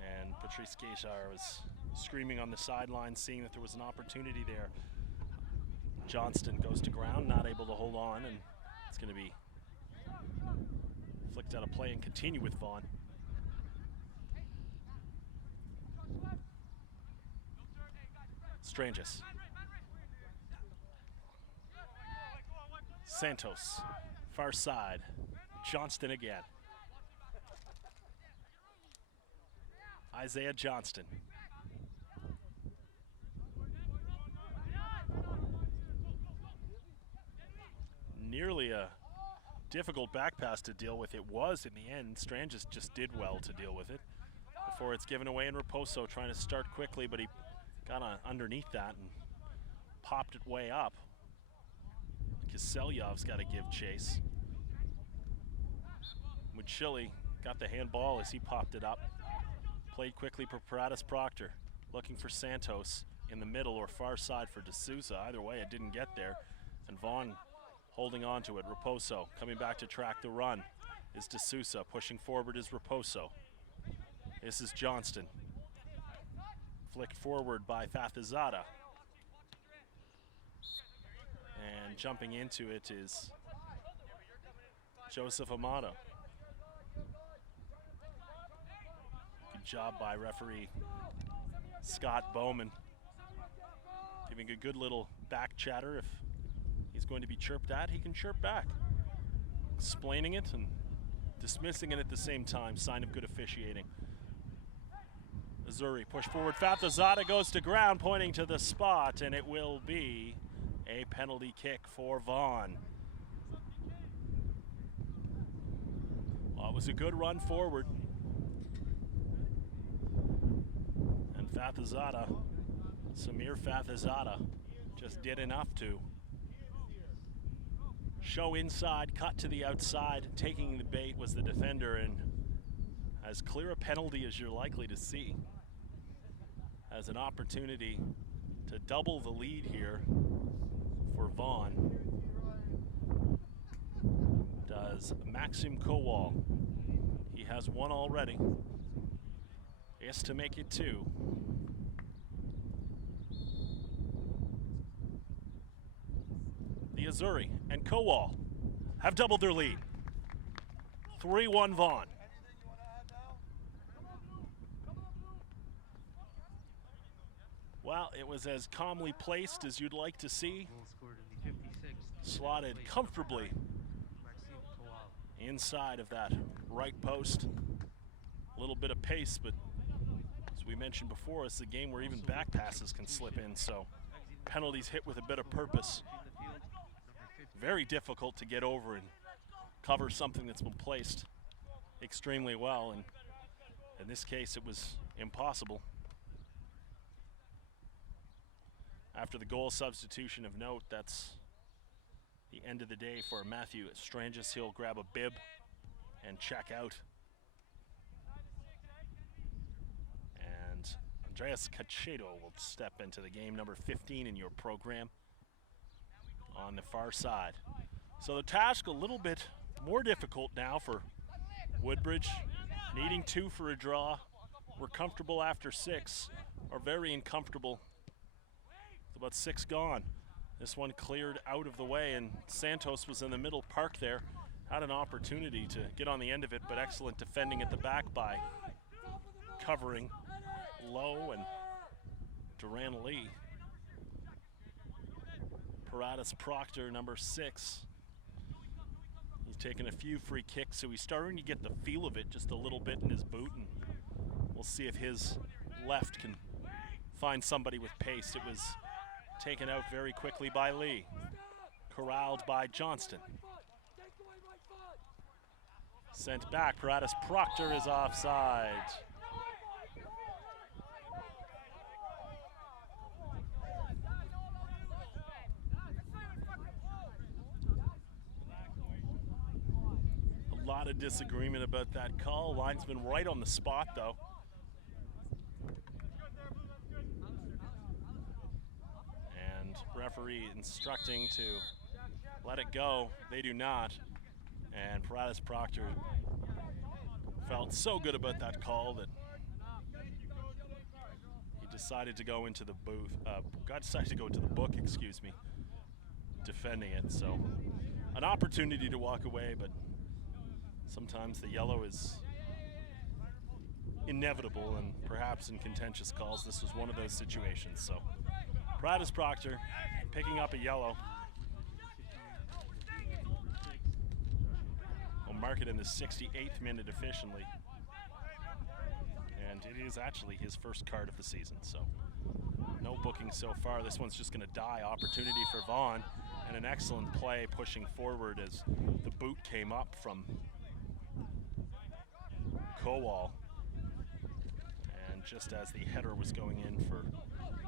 and Patrice Guéchard was screaming on the sideline, seeing that there was an opportunity there. Johnston goes to ground, not able to hold on, and it's going to be flicked out of play and continue with Vaughan. Strangis. Santos, far side. Johnston again. Isaiah Johnston. Nearly a difficult back pass to deal with. It was in the end. Stranges just did well to deal with it before it's given away, and Raposo trying to start quickly, but he got underneath that and popped it way up. Kiselyov's got to give chase. Muchili got the handball as he popped it up. Played quickly for Paratus Proctor, looking for Santos in the middle or far side for D'Souza. Either way, it didn't get there. And Vaughan holding on to it. Raposo coming back to track the run is D'Souza. Pushing forward is Raposo. This is Johnston. Flicked forward by Fathizada. And jumping into it is Joseph Amato. Good job by referee Scott Bowman, giving a good little back chatter. If he's going to be chirped at, he can chirp back. Explaining it and dismissing it at the same time, sign of good officiating. Azzurri push forward, Fathizada goes to ground, pointing to the spot, and it will be a penalty kick for Vaughan. Well, it was a good run forward. And Fathizada, Samir Fathizada, just did enough to show inside, cut to the outside. Taking the bait was the defender, and as clear a penalty as you're likely to see. Has an opportunity to double the lead here for Vaughan. Does Maxim Kowal. He has one already. Is to make it two. The Azzurri and Kowal have doubled their lead. 3-1 Vaughan. Well, it was as calmly placed as you'd like to see. Slotted comfortably inside of that right post. A little bit of pace, but as we mentioned before, it's a game where even back passes can slip in, so penalties hit with a bit of purpose. Very difficult to get over and cover something that's been placed extremely well, and in this case it was impossible. After the goal substitution of note, that's the end of the day for Matthew Stranges. He'll grab a bib and check out. And Andreas Cachedo will step into the game, number 15 in your program, on the far side. So the task a little bit more difficult now for Woodbridge, needing 2 for a draw. We're comfortable after 6, or very uncomfortable. About 6 gone. This one cleared out of the way, and Santos was in the middle park there. Had an opportunity to get on the end of it, but excellent defending at the back by covering Lowe and Duran Lee. Paratus Proctor, number 6. He's taken a few free kicks, so he's starting to get the feel of it just a little bit in his boot, and we'll see if his left can find somebody with pace. It was taken out very quickly by Lee. Corralled by Johnston. Sent back, Paratus Proctor is offside. A lot of disagreement about that call. Linesman right on the spot though. Referee instructing to let it go. They do not. And Paratus Proctor felt so good about that call that he decided to go into the booth. Decided to go into the book, excuse me, defending it. So an opportunity to walk away, but sometimes the yellow is inevitable, and perhaps in contentious calls, this was one of those situations. So Paratus Proctor picking up a yellow. We'll mark it in the 68th minute efficiently. And and it is actually his first card of the season, so no booking so far. This one's just going to die. Opportunity for Vaughan, and an excellent play pushing forward as the boot came up from Kowal. And just as the header was going in for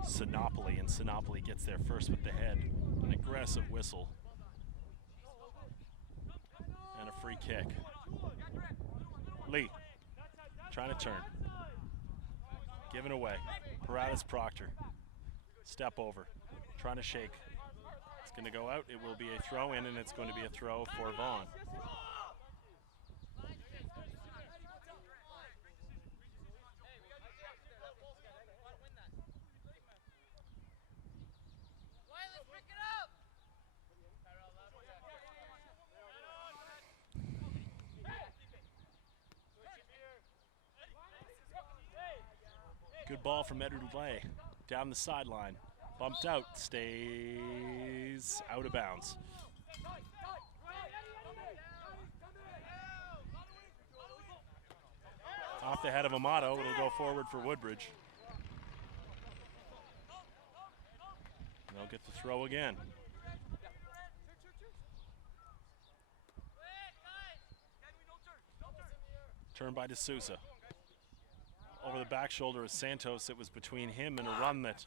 Sinopoli, and Sinopoli gets there first with the head. An aggressive whistle. And a free kick. Lee, trying to turn. Given away. Paradas Proctor. Step over. Trying to shake. It's going to go out. It will be a throw in, and it's going to be a throw for Vaughan. Good ball from Azzurri down the sideline. Bumped out, stays out of bounds. Off the head of Amato, it'll go forward for Woodbridge. And they'll get the throw again. Turn by D'Souza. Over the back shoulder of Santos, it was between him and a run that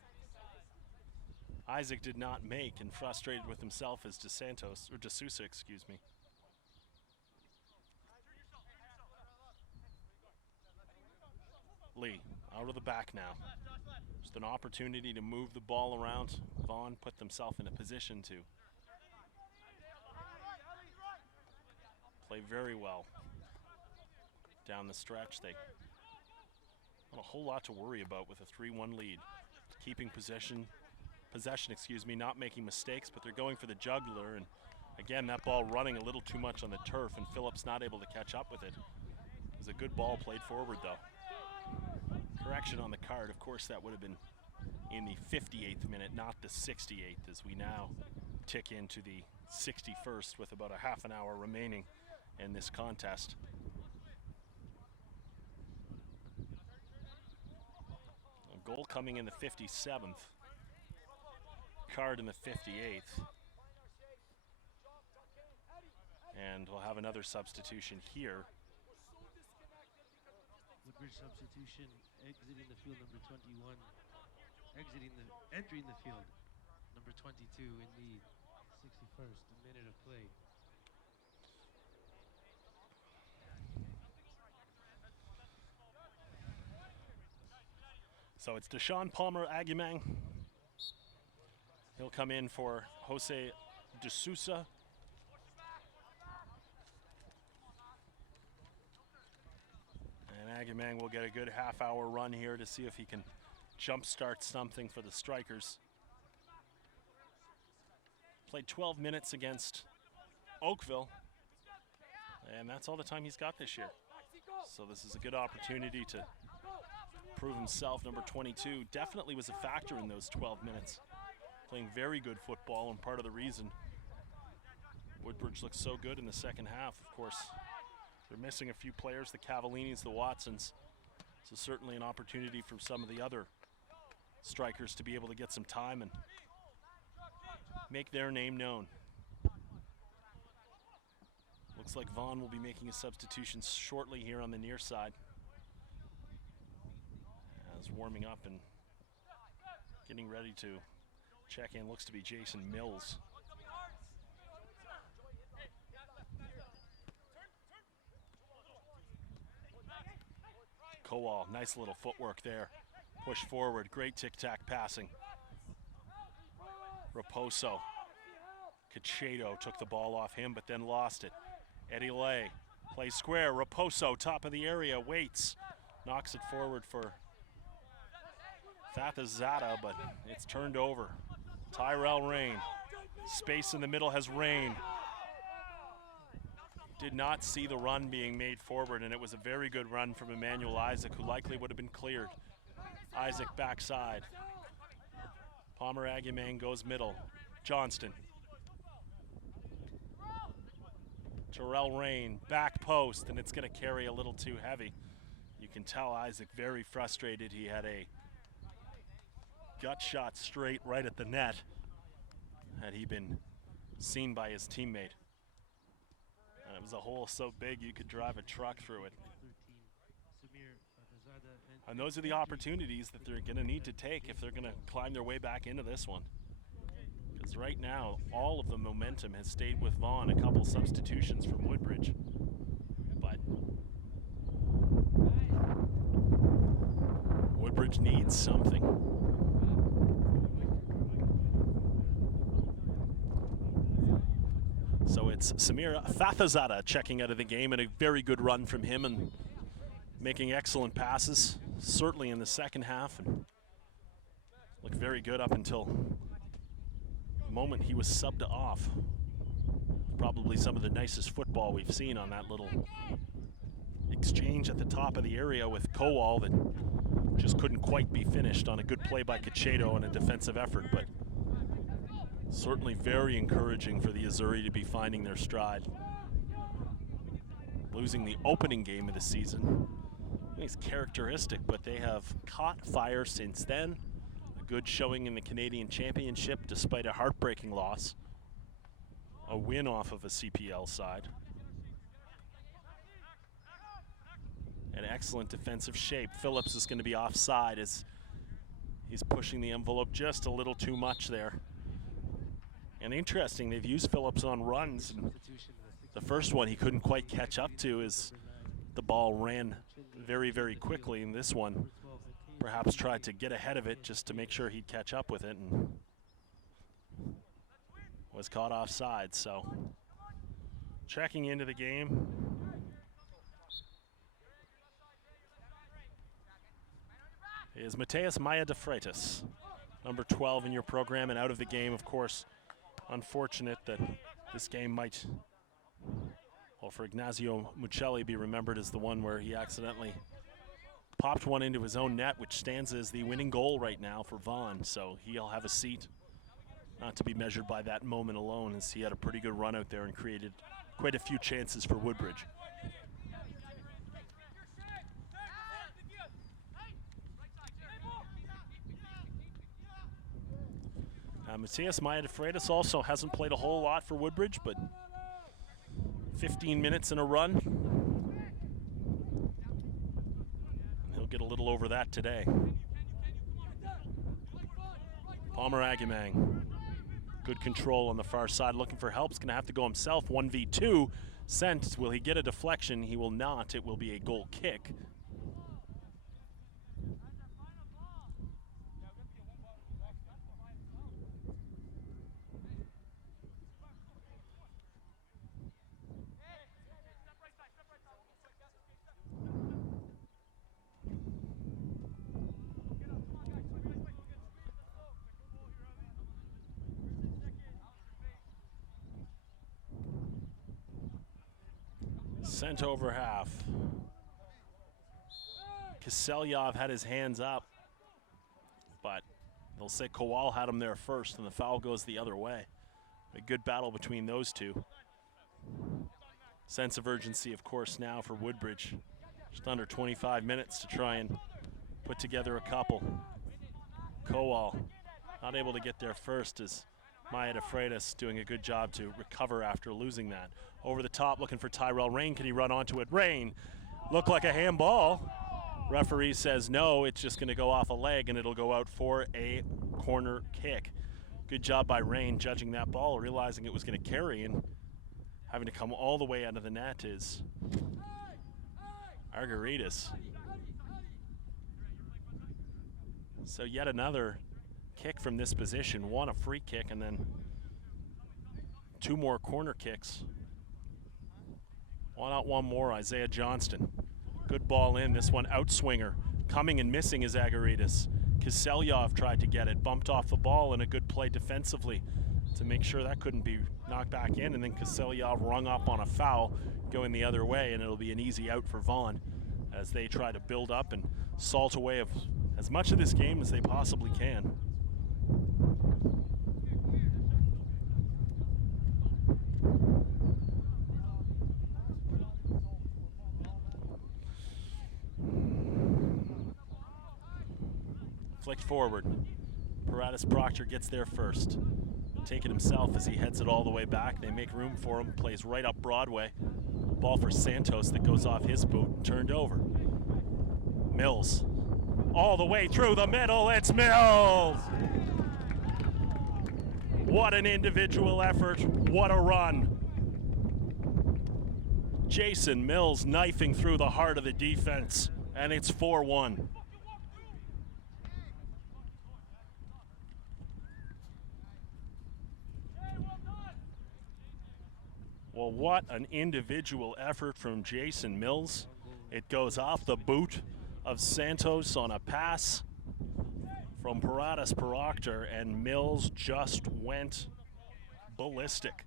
Isaac did not make, and frustrated with himself as D'Souza, excuse me. Lee, out of the back now. Just an opportunity to move the ball around. Vaughan put themselves in a position to play very well down the stretch. They not a whole lot to worry about with a 3-1 lead. Keeping possession, not making mistakes, but they're going for the jugular, and again, that ball running a little too much on the turf, and Phillips not able to catch up with it. It was a good ball played forward, though. Correction on the card, of course, that would have been in the 58th minute, not the 68th, as we now tick into the 61st with about a half an hour remaining in this contest. Goal coming in the 57th, card in the 58th, and we'll have another substitution here. Woodbridge substitution, exiting the field, number 21, entering the field, number 22 in the 61st minute of play. So it's Deshaun Palmer Agumang. He'll come in for Jose D'Souza. And Agumang will get a good half-hour run here to see if he can jumpstart something for the Strikers. Played 12 minutes against Oakville, and that's all the time he's got this year. So this is a good opportunity to prove himself. Number 22 definitely was a factor in those 12 minutes. Playing very good football, and part of the reason Woodbridge looks so good in the second half. Of course, they're missing a few players, the Cavallinis, the Watsons. So certainly an opportunity for some of the other strikers to be able to get some time and make their name known. Looks like Vaughan will be making a substitution shortly here on the near side. As warming up and getting ready to check in, looks to be Jason Mills. Kowal, nice little footwork there. Push forward, great tic-tac passing. Raposo. Cachedo took the ball off him, but then lost it. Eddie Lay plays square. Raposo, top of the area, waits. Knocks it forward for Fathazada, but it's turned over. Tyrell Rain. Space in the middle has Rain. Did not see the run being made forward, and it was a very good run from Emmanuel Isaac, who likely would have been cleared. Isaac backside. Palmer Agumang goes middle. Johnston. Terrell Rain, back post, and it's going to carry a little too heavy. You can tell Isaac very frustrated. He had a gut shot straight right at the net had he been seen by his teammate. And it was a hole so big you could drive a truck through it. And those are the opportunities that they're going to need to take if they're going to climb their way back into this one. Because right now, all of the momentum has stayed with Vaughan, a couple substitutions from Woodbridge. But Woodbridge needs something. So it's Samir Fathazada checking out of the game, and a very good run from him and making excellent passes, certainly in the second half, and looked very good up until the moment he was subbed off. Probably some of the nicest football we've seen on that little exchange at the top of the area with Kowal that just couldn't quite be finished on a good play by Cachedo and a defensive effort, but certainly very encouraging for the Azzurri to be finding their stride. Losing the opening game of the season, it's characteristic, but they have caught fire since then. A good showing in the Canadian Championship despite a heartbreaking loss. A win off of a CPL side. An excellent defensive shape. Phillips is going to be offside as he's pushing the envelope just a little too much there. And interesting, they've used Phillips on runs. And the first one he couldn't quite catch up to as the ball ran very, very quickly. And this one perhaps tried to get ahead of it just to make sure he'd catch up with it and was caught offside. So checking into the game. Is Mateus Maia de Freitas, number 12 in your program, and out of the game, of course. Unfortunate that this game might, well, for Ignazio Mucelli, be remembered as the one where he accidentally popped one into his own net, which stands as the winning goal right now for Vaughan. So he'll have a seat, not to be measured by that moment alone, as he had a pretty good run out there and created quite a few chances for Woodbridge. Mateus Maia de Freitas also hasn't played a whole lot for Woodbridge, but 15 minutes in a run. And he'll get a little over that today. Palmer Agamang, good control on the far side, looking for help. He's going to have to go himself. 1v2 sent. Will he get a deflection? He will not. It will be a goal kick. Sent over half. Kiselyov had his hands up, but they'll say Kowal had him there first, and the foul goes the other way. A good battle between those two. Sense of urgency, of course, now for Woodbridge. Just under 25 minutes to try and put together a couple. Kowal not able to get there first as Maia de Freitas doing a good job to recover after losing that. Over the top, looking for Tyrell Rain. Can he run onto it? Rain, looked like a handball. Referee says no, it's just going to go off a leg, and it'll go out for a corner kick. Good job by Rain judging that ball, realizing it was going to carry, and having to come all the way out of the net is Argaritas. So yet another kick from this position. One, a free kick, and then two more corner kicks. One out, one more. Isaiah Johnston. Good ball in. This one outswinger. Coming and missing is Agaritas. Kiselyov tried to get it. Bumped off the ball, and a good play defensively to make sure that couldn't be knocked back in. And then Kiselyov rung up on a foul going the other way, and it'll be an easy out for Vaughan as they try to build up and salt away of as much of this game as they possibly can. Flicked forward. Paratus Proctor gets there first. Take it himself as he heads it all the way back. They make room for him. Plays right up Broadway. Ball for Santos that goes off his boot and turned over. Mills. All the way through the middle. It's Mills! What an individual effort. What a run. Jason Mills knifing through the heart of the defense. And it's 4-1. Well, what an individual effort from Jason Mills. It goes off the boot of Santos on a pass from Paratus Proctor, and Mills just went ballistic.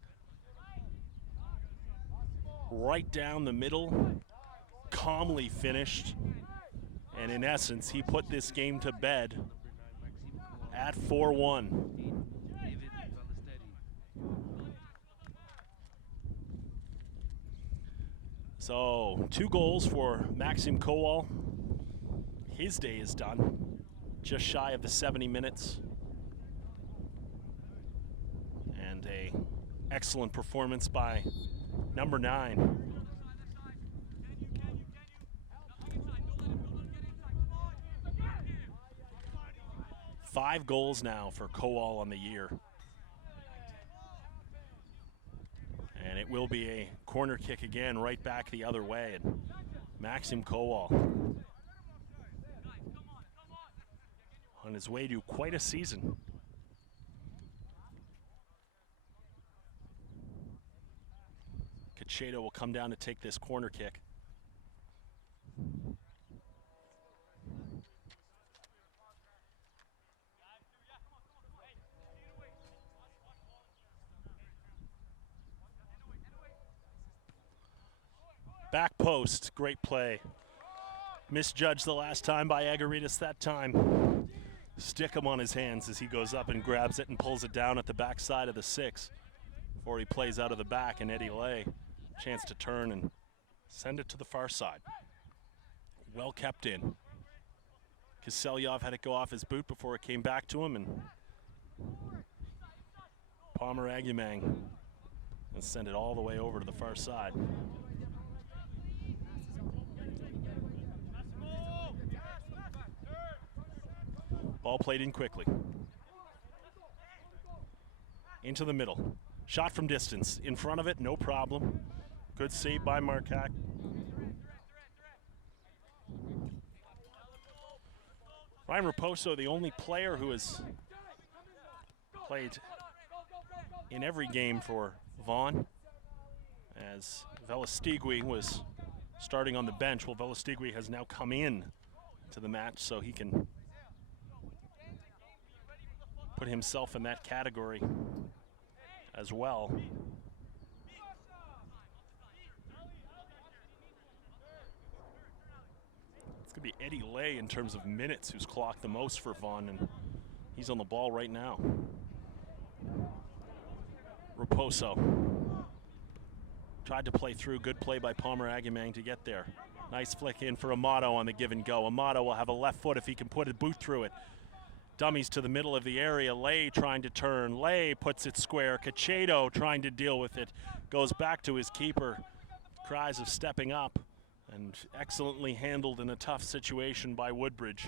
Right down the middle, calmly finished, and in essence, he put this game to bed at 4-1. So 2 goals for Maxim Kowal. His day is done, just shy of the 70 minutes. And a excellent performance by number 9. Five goals now for Kowal on the year. And it will be a corner kick again, right back the other way. And Maxim Kowal on his way to quite a season. Cachedo will come down to take this corner kick. Back post, great play. Misjudged the last time by Agaritas that time. Stick him on his hands as he goes up and grabs it and pulls it down at the back side of the 6 before he plays out of the back, and Eddie Lay chance to turn and send it to the far side. Well kept in. Kiselyov had it go off his boot before it came back to him, and Palmer Agumang and send it all the way over to the far side. Ball played in quickly. Into the middle. Shot from distance. In front of it, no problem. Good save by Marquette. Ryan Raposo, the only player who has played in every game for Vaughan, as Velastigui was starting on the bench. Well, Velastigui has now come in to the match, so he can put himself in that category as well. It's going to be Eddie Lay in terms of minutes who's clocked the most for Vaughan, and he's on the ball right now. Raposo tried to play through. Good play by Palmer Agumang to get there. Nice flick in for Amato on the give and go. Amato will have a left foot if he can put a boot through it. Dummies to the middle of the area. Lay trying to turn. Lay puts it square. Cachedo trying to deal with it. Goes back to his keeper. Cries of stepping up. And excellently handled in a tough situation by Woodbridge.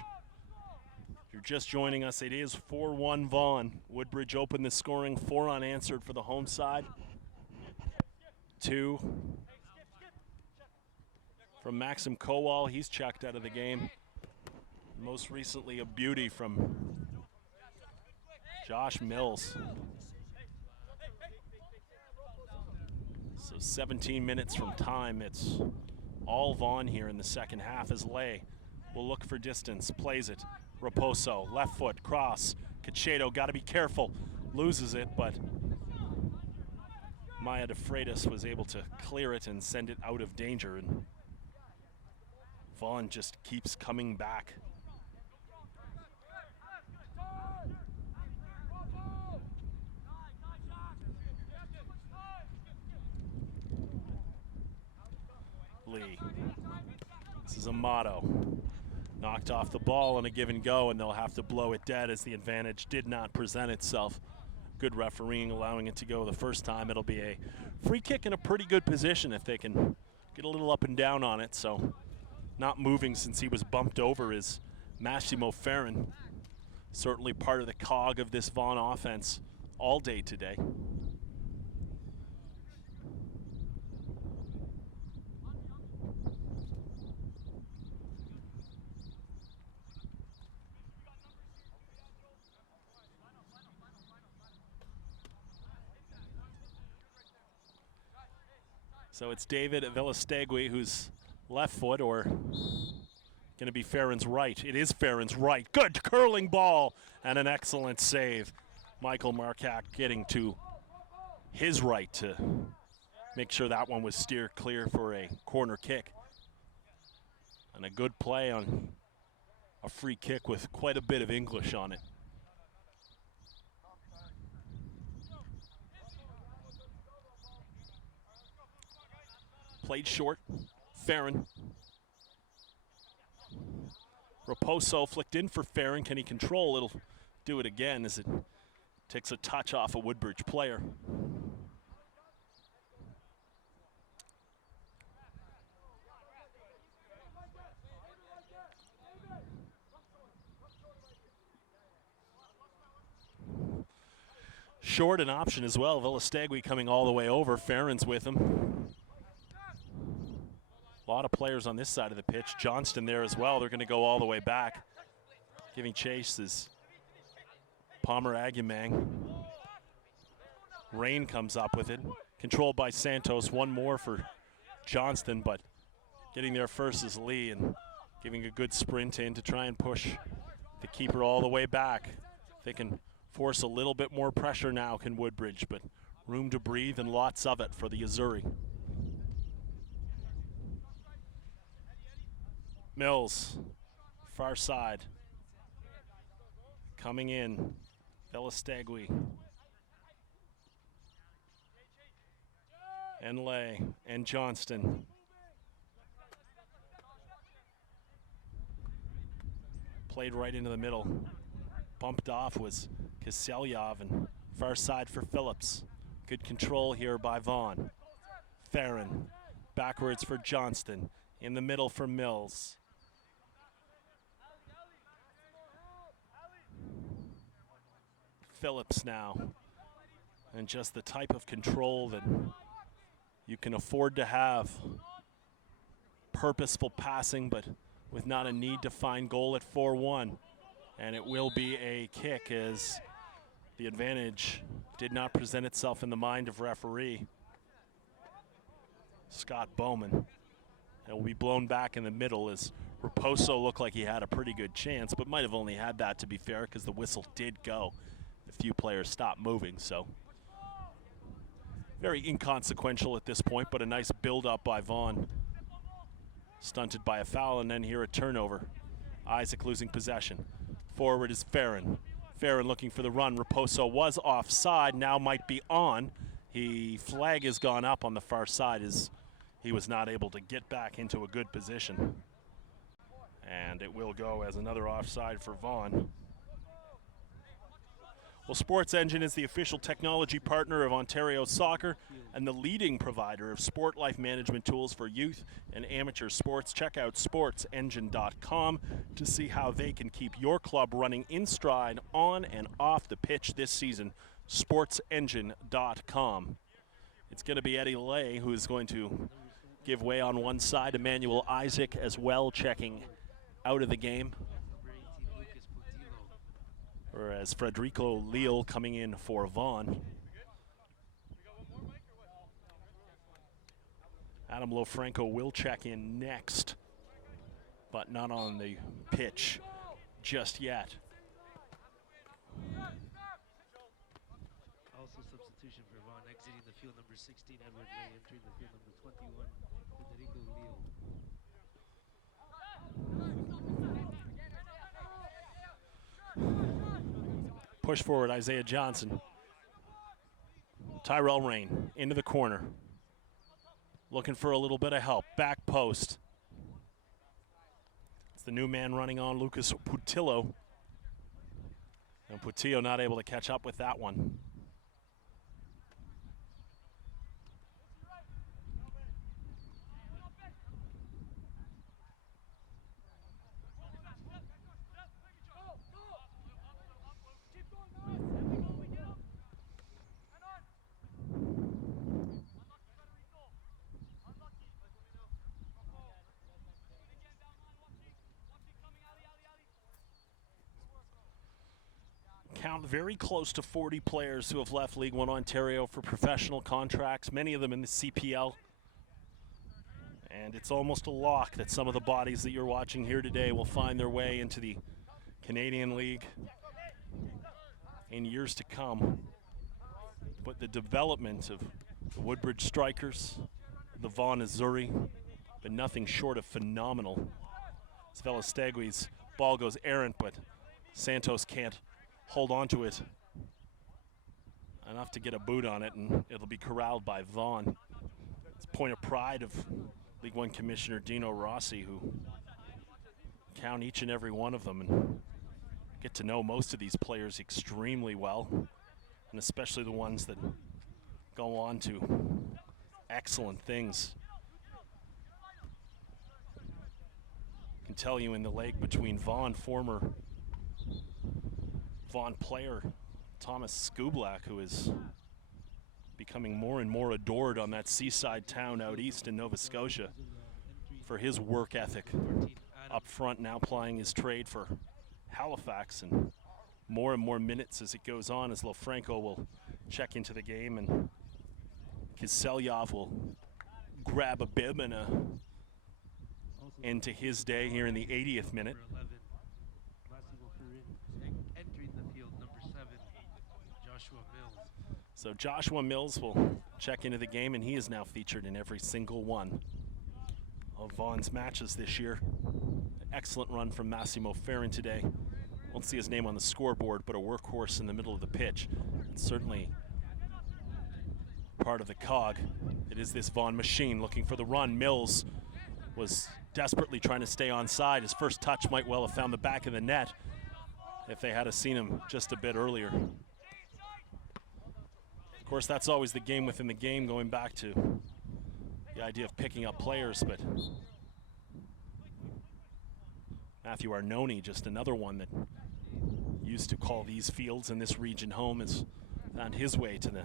If you're just joining us, it is 4-1 Vaughan. Woodbridge opened the scoring, 4 unanswered for the home side. 2 from Maxim Kowal. He's checked out of the game. Most recently, a beauty from Josh Mills. So 17 minutes from time. It's all Vaughan here in the second half as Lay will look for distance, plays it. Raposo, left foot, cross. Cachedo, got to be careful. Loses it, but Maya de Freitas was able to clear it and send it out of danger. And Vaughan just keeps coming back. Lee. This is Amato. Knocked off the ball on a give and go, and they'll have to blow it dead as the advantage did not present itself. Good refereeing, allowing it to go the first time. It'll be a free kick in a pretty good position if they can get a little up and down on it. So not moving since he was bumped over is Massimo Ferrin. Certainly part of the cog of this Vaughan offense all day today. So it's David Villastegui who's left foot, or going to be Ferrin's right. It is Ferrin's right. Good curling ball and an excellent save. Michael Markak getting to his right to make sure that one was steered clear for a corner kick. And a good play on a free kick with quite a bit of English on it. Played short, Ferrin. Raposo flicked in for Ferrin. Can he control? It'll do it again as it takes a touch off a Woodbridge player. Short an option as well. Villastegui coming all the way over. Ferrin's with him. A lot of players on this side of the pitch. Johnston there as well. They're going to go all the way back. Giving chase is Palmer Agumang. Rain comes up with it. Controlled by Santos. One more for Johnston, but getting there first is Lee and giving a good sprint in to try and push the keeper all the way back. They can force a little bit more pressure now, can Woodbridge, but room to breathe and lots of it for the Azzurri. Mills, far side. Coming in, Villastegui. And Lay, and Johnston. Played right into the middle. Bumped off was Kiselyov, and far side for Phillips. Good control here by Vaughan. Ferrin, backwards for Johnston. In the middle for Mills. Phillips now, and just the type of control that you can afford to have. Purposeful passing, but with not a need to find goal at 4-1. And it will be a kick as the advantage did not present itself in the mind of referee Scott Bowman. It will be blown back in the middle as Raposo looked like he had a pretty good chance, but might have only had that, to be fair, because the whistle did go. A few players stopped moving, so very inconsequential at this point, but a nice build-up by Vaughan. Stunted by a foul, and then here a turnover. Isaac losing possession. Forward is Ferrin. Ferrin looking for the run. Raposo was offside, now might be on. Flag has gone up on the far side as he was not able to get back into a good position. And it will go as another offside for Vaughan. Well, Sports Engine is the official technology partner of Ontario Soccer and the leading provider of sport life management tools for youth and amateur sports. Check out sportsengine.com to see how they can keep your club running in stride on and off the pitch this season. sportsengine.com. It's going to be Eddie Lay who is going to give way on one side. Emmanuel Isaac as well checking out of the game. Whereas Federico Leal coming in for Vaughan. Adam Lofranco will check in next, but not on the pitch just yet. Also substitution for Vaughan, exiting the field number 16, Edward May, entering the field number 21, Federico Leal. Push forward, Isaiah Johnson. Tyrell Rain into the corner. Looking for a little bit of help. Back post. It's the new man running on, Lucas Putillo. And Putillo not able to catch up with that one. Count very close to 40 players who have left League One Ontario for professional contracts, many of them in the CPL. And it's almost a lock that some of the bodies that you're watching here today will find their way into the Canadian League in years to come. But the development of the Woodbridge Strikers, the Vaughan Azzurri, been nothing short of phenomenal. Svelastegui's ball goes errant, but Santos can't hold on to it enough to get a boot on it, and it'll be corralled by Vaughan. It's a point of pride of League One Commissioner Dino Rossi, who count each and every one of them and get to know most of these players extremely well, and especially the ones that go on to excellent things. I can tell you in the leg between Vaughan, former Vaughan player Thomas Skublak, who is becoming more and more adored on that seaside town out east in Nova Scotia for his work ethic up front, now plying his trade for Halifax, and more minutes as it goes on, as Lofranco will check into the game and Kiselyov will grab a bib and a into his day here in the 80th minute. So Joshua Mills will check into the game, and he is now featured in every single one of Vaughan's matches this year. An excellent run from Massimo Ferrin today. Won't see his name on the scoreboard, but a workhorse in the middle of the pitch. It's certainly part of the cog. It is this Vaughan machine looking for the run. Mills was desperately trying to stay onside. His first touch might well have found the back of the net if they had seen him just a bit earlier. Of course, that's always the game within the game, going back to the idea of picking up players, but Matthew Arnone, just another one that used to call these fields in this region home, has found his way to the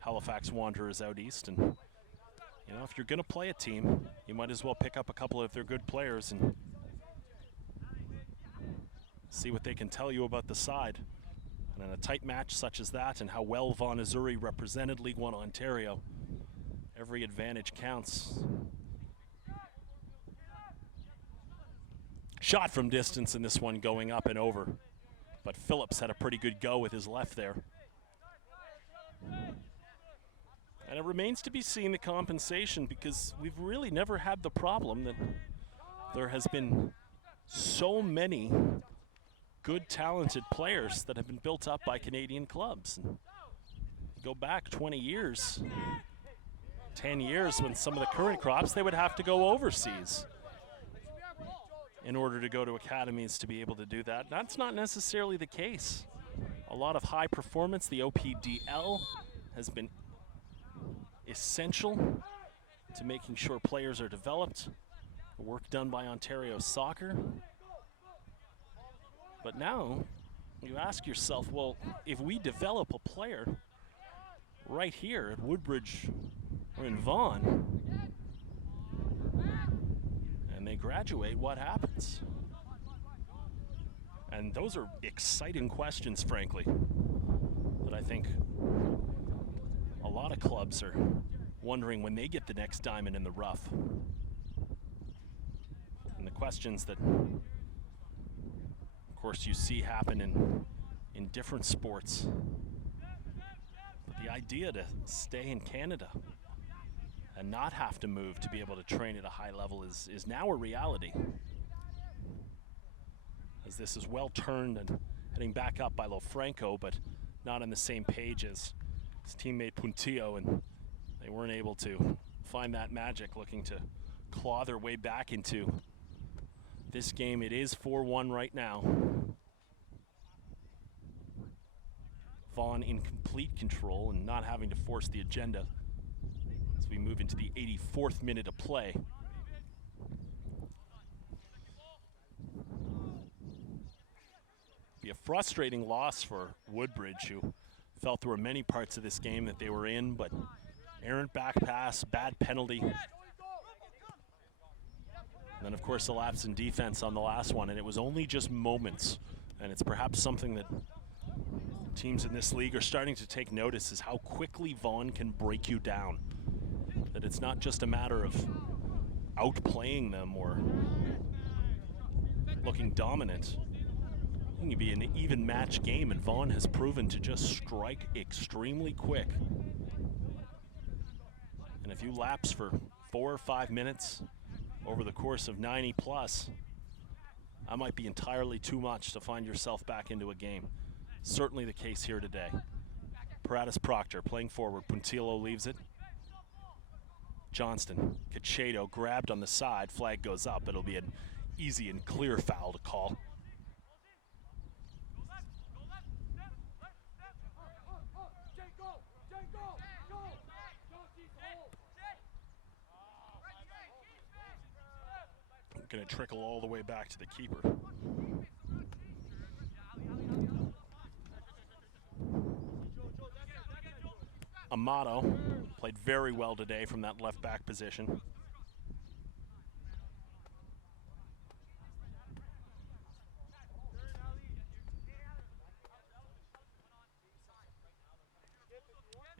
Halifax Wanderers out east. And you know, if you're going to play a team, you might as well pick up a couple of their good players and see what they can tell you about the side. And in a tight match such as that, and how well Vaughan Azzurri represented League One Ontario, every advantage counts. Shot from distance in this one, going up and over. But Phillips had a pretty good go with his left there. And it remains to be seen the compensation, because we've really never had the problem that there has been so many good, talented players that have been built up by Canadian clubs. And go back 20 years, 10 years, when some of the current crops, they would have to go overseas in order to go to academies to be able to do that. That's not necessarily the case. A lot of high performance, the OPDL has been essential to making sure players are developed, the work done by Ontario Soccer. But now you ask yourself, well, if we develop a player right here at Woodbridge or in Vaughan, and they graduate, what happens? And those are exciting questions, frankly, that I think a lot of clubs are wondering when they get the next diamond in the rough. And the questions that, of course, you see happen in different sports. But the idea to stay in Canada and not have to move to be able to train at a high level is now a reality, as this is well turned and heading back up by Lofranco, but not on the same page as his teammate Puntillo, and they weren't able to find that magic, looking to claw their way back into This game, it is 4-1 right now. Vaughan in complete control and not having to force the agenda as we move into the 84th minute of play. Be a frustrating loss for Woodbridge, who felt there were many parts of this game that they were in, but errant back pass, bad penalty. And then, of course, the lapse in defense on the last one, and it was only just moments. And it's perhaps something that teams in this league are starting to take notice, is how quickly Vaughan can break you down. That it's not just a matter of outplaying them or looking dominant. It can be an even match game, and Vaughan has proven to just strike extremely quick. And if you lapse for 4 or 5 minutes over the course of 90 plus, that might be entirely too much to find yourself back into a game. Certainly the case here today. Paratus Proctor playing forward. Puntillo leaves it. Johnston, Cachedo grabbed on the side. Flag goes up. It'll be an easy and clear foul to call. Going to trickle all the way back to the keeper. Amato played very well today from that left back position.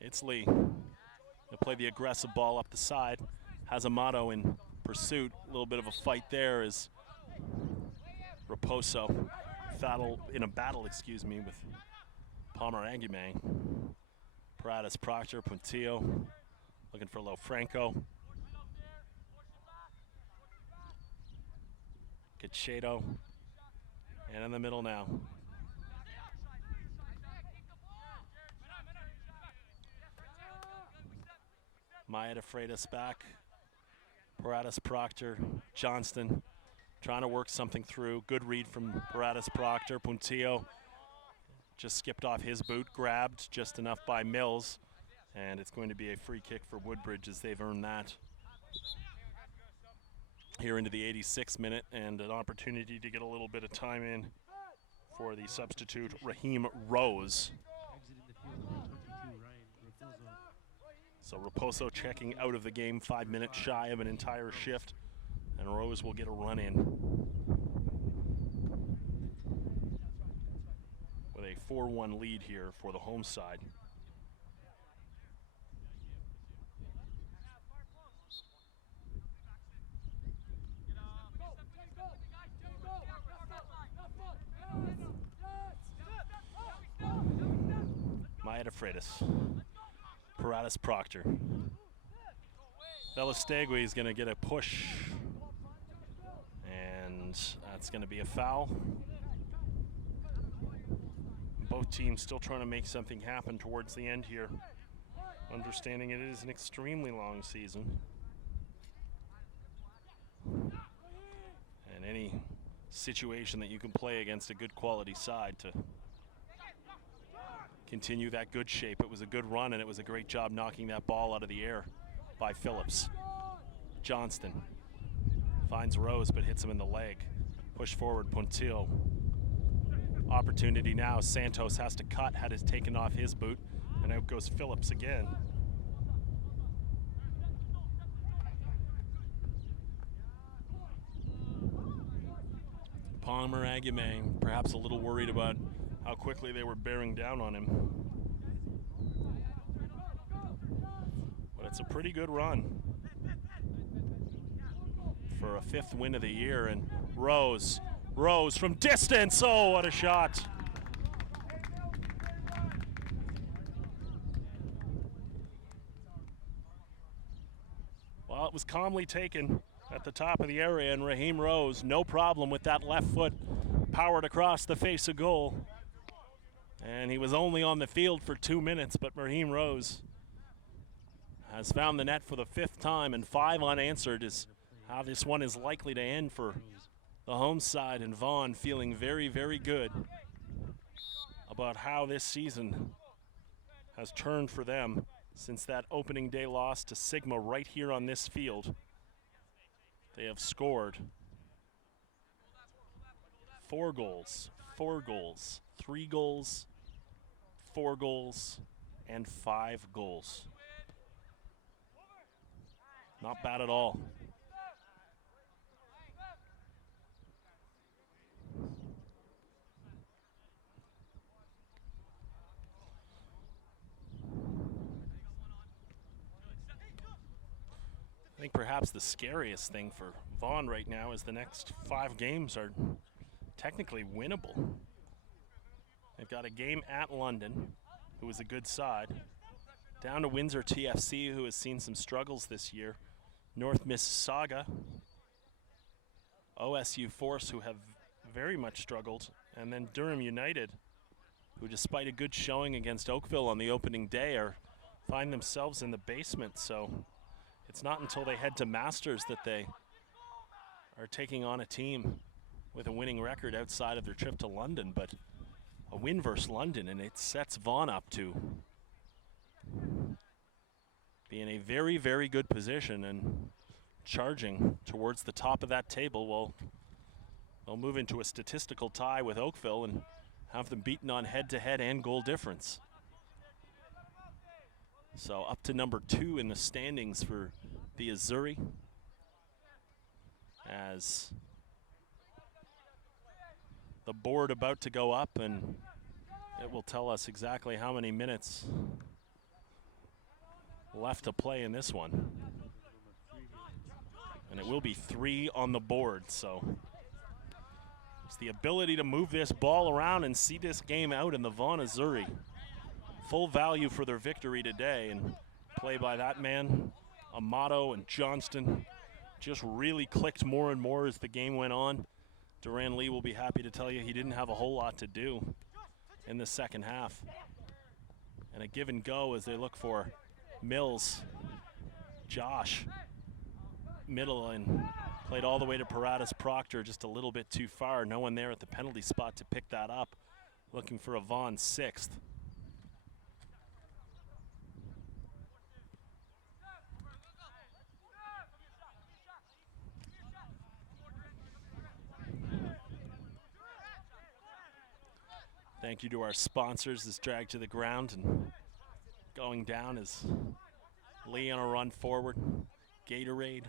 It's Lee. He'll play the aggressive ball up the side. Has Amato in pursuit. A little bit of a fight there as Raposo in a battle, with Palmer Aguimang. Paratus Proctor, Puntillo looking for Lofranco. Cachedo, and in the middle now. Maya de Freitas back. Paratus Proctor, Johnston trying to work something through. Good read from Paratus Proctor. Puntillo just skipped off his boot, grabbed just enough by Mills, and it's going to be a free kick for Woodbridge as they've earned that. Here into the 86th minute, and an opportunity to get a little bit of time in for the substitute, Raheem Rose. So Raposo checking out of the game, 5 minutes shy of an entire shift, and Rose will get a run in with a 4-1 lead here for the home side. Maya de Freitas. Paratus Proctor. Velastegui is going to get a push, and that's going to be a foul. Both teams still trying to make something happen towards the end here, understanding it is an extremely long season. And any situation that you can play against a good quality side to continue that good shape. It was a good run, and it was a great job knocking that ball out of the air by Phillips. Johnston finds Rose, but hits him in the leg. Push forward, Puntillo. Opportunity now. Santos has to cut, had it taken off his boot, and out goes Phillips again. Palmer Aguimang, perhaps a little worried about how quickly they were bearing down on him. But it's a pretty good run for a 5th win of the year. And Rose from distance. Oh, what a shot. Well, it was calmly taken at the top of the area, and Raheem Rose, no problem with that left foot, powered across the face of goal. And he was only on the field for 2 minutes, but Raheem Rose has found the net for the 5th time, and 5 unanswered is how this one is likely to end for the home side, and Vaughan feeling very, very good about how this season has turned for them since that opening day loss to Sigma right here on this field. They have scored 4 goals, 4 goals, 3 goals, 4 goals, and 5 goals. Not bad at all. I think perhaps the scariest thing for Vaughan right now is the next 5 games are technically winnable. They've got a game at London, who is a good side, down to Windsor TFC, who has seen some struggles this year, North Mississauga, OSU Force, who have very much struggled, and then Durham United, who despite a good showing against Oakville on the opening day find themselves in the basement. So it's not until they head to Masters that they are taking on a team with a winning record outside of their trip to London, but a win versus London, and it sets Vaughan up to be in a very, very good position and charging towards the top of that table. Well, they'll move into a statistical tie with Oakville and have them beaten on head-to-head and goal difference. So up to number 2 in the standings for the Azzurri, as the board about to go up, and it will tell us exactly how many minutes left to play in this one. And it will be 3 on the board, so it's the ability to move this ball around and see this game out in the Vaughan Azzurri. Full value for their victory today, and play by that man, Amato and Johnston, just really clicked more and more as the game went on. Duran Lee will be happy to tell you he didn't have a whole lot to do in the second half. And a give and go as they look for Mills. Josh, middle, and played all the way to Paratus Proctor, just a little bit too far. No one there at the penalty spot to pick that up. Looking for a Vaughan 6th. Thank you to our sponsors. This drag to the ground, and going down is Lee on a run forward. Gatorade,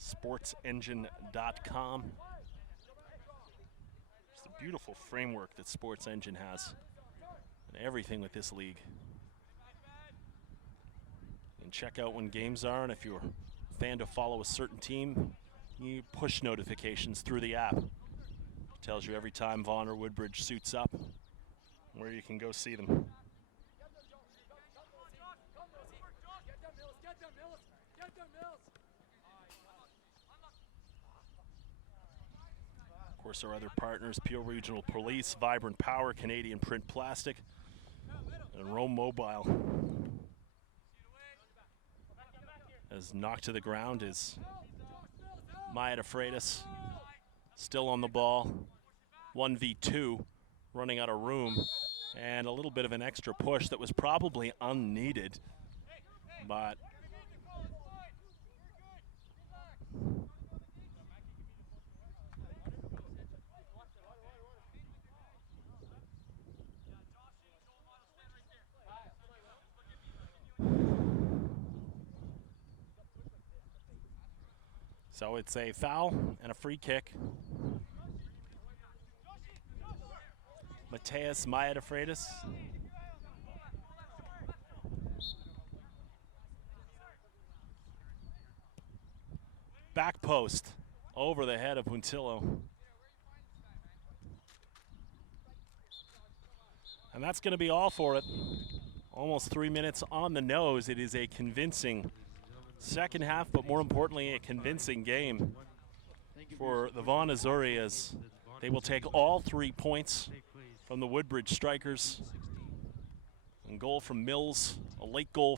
sportsengine.com. It's a beautiful framework that Sports Engine has, and everything with this league. And check out when games are, and if you're a fan to follow a certain team, you push notifications through the app. Tells you every time Vaughan or Woodbridge suits up where you can go see them. Of course, our other partners, Peel Regional Police, Vibrant Power, Canadian Print Plastic, and Rome Mobile. As knocked to the ground is Maya DeFreitas, still on the ball. 1v2, running out of room, and a little bit of an extra push that was probably unneeded, but so it's a foul and a free kick. Mateus Maya DeFreitas. Back post over the head of Puntillo. And that's going to be all for it. Almost 3 minutes on the nose. It is a convincing second half, but more importantly, a convincing game for the Vaughan Azzurri, as they will take all 3 points from the Woodbridge Strikers. And goal from Mills, a late goal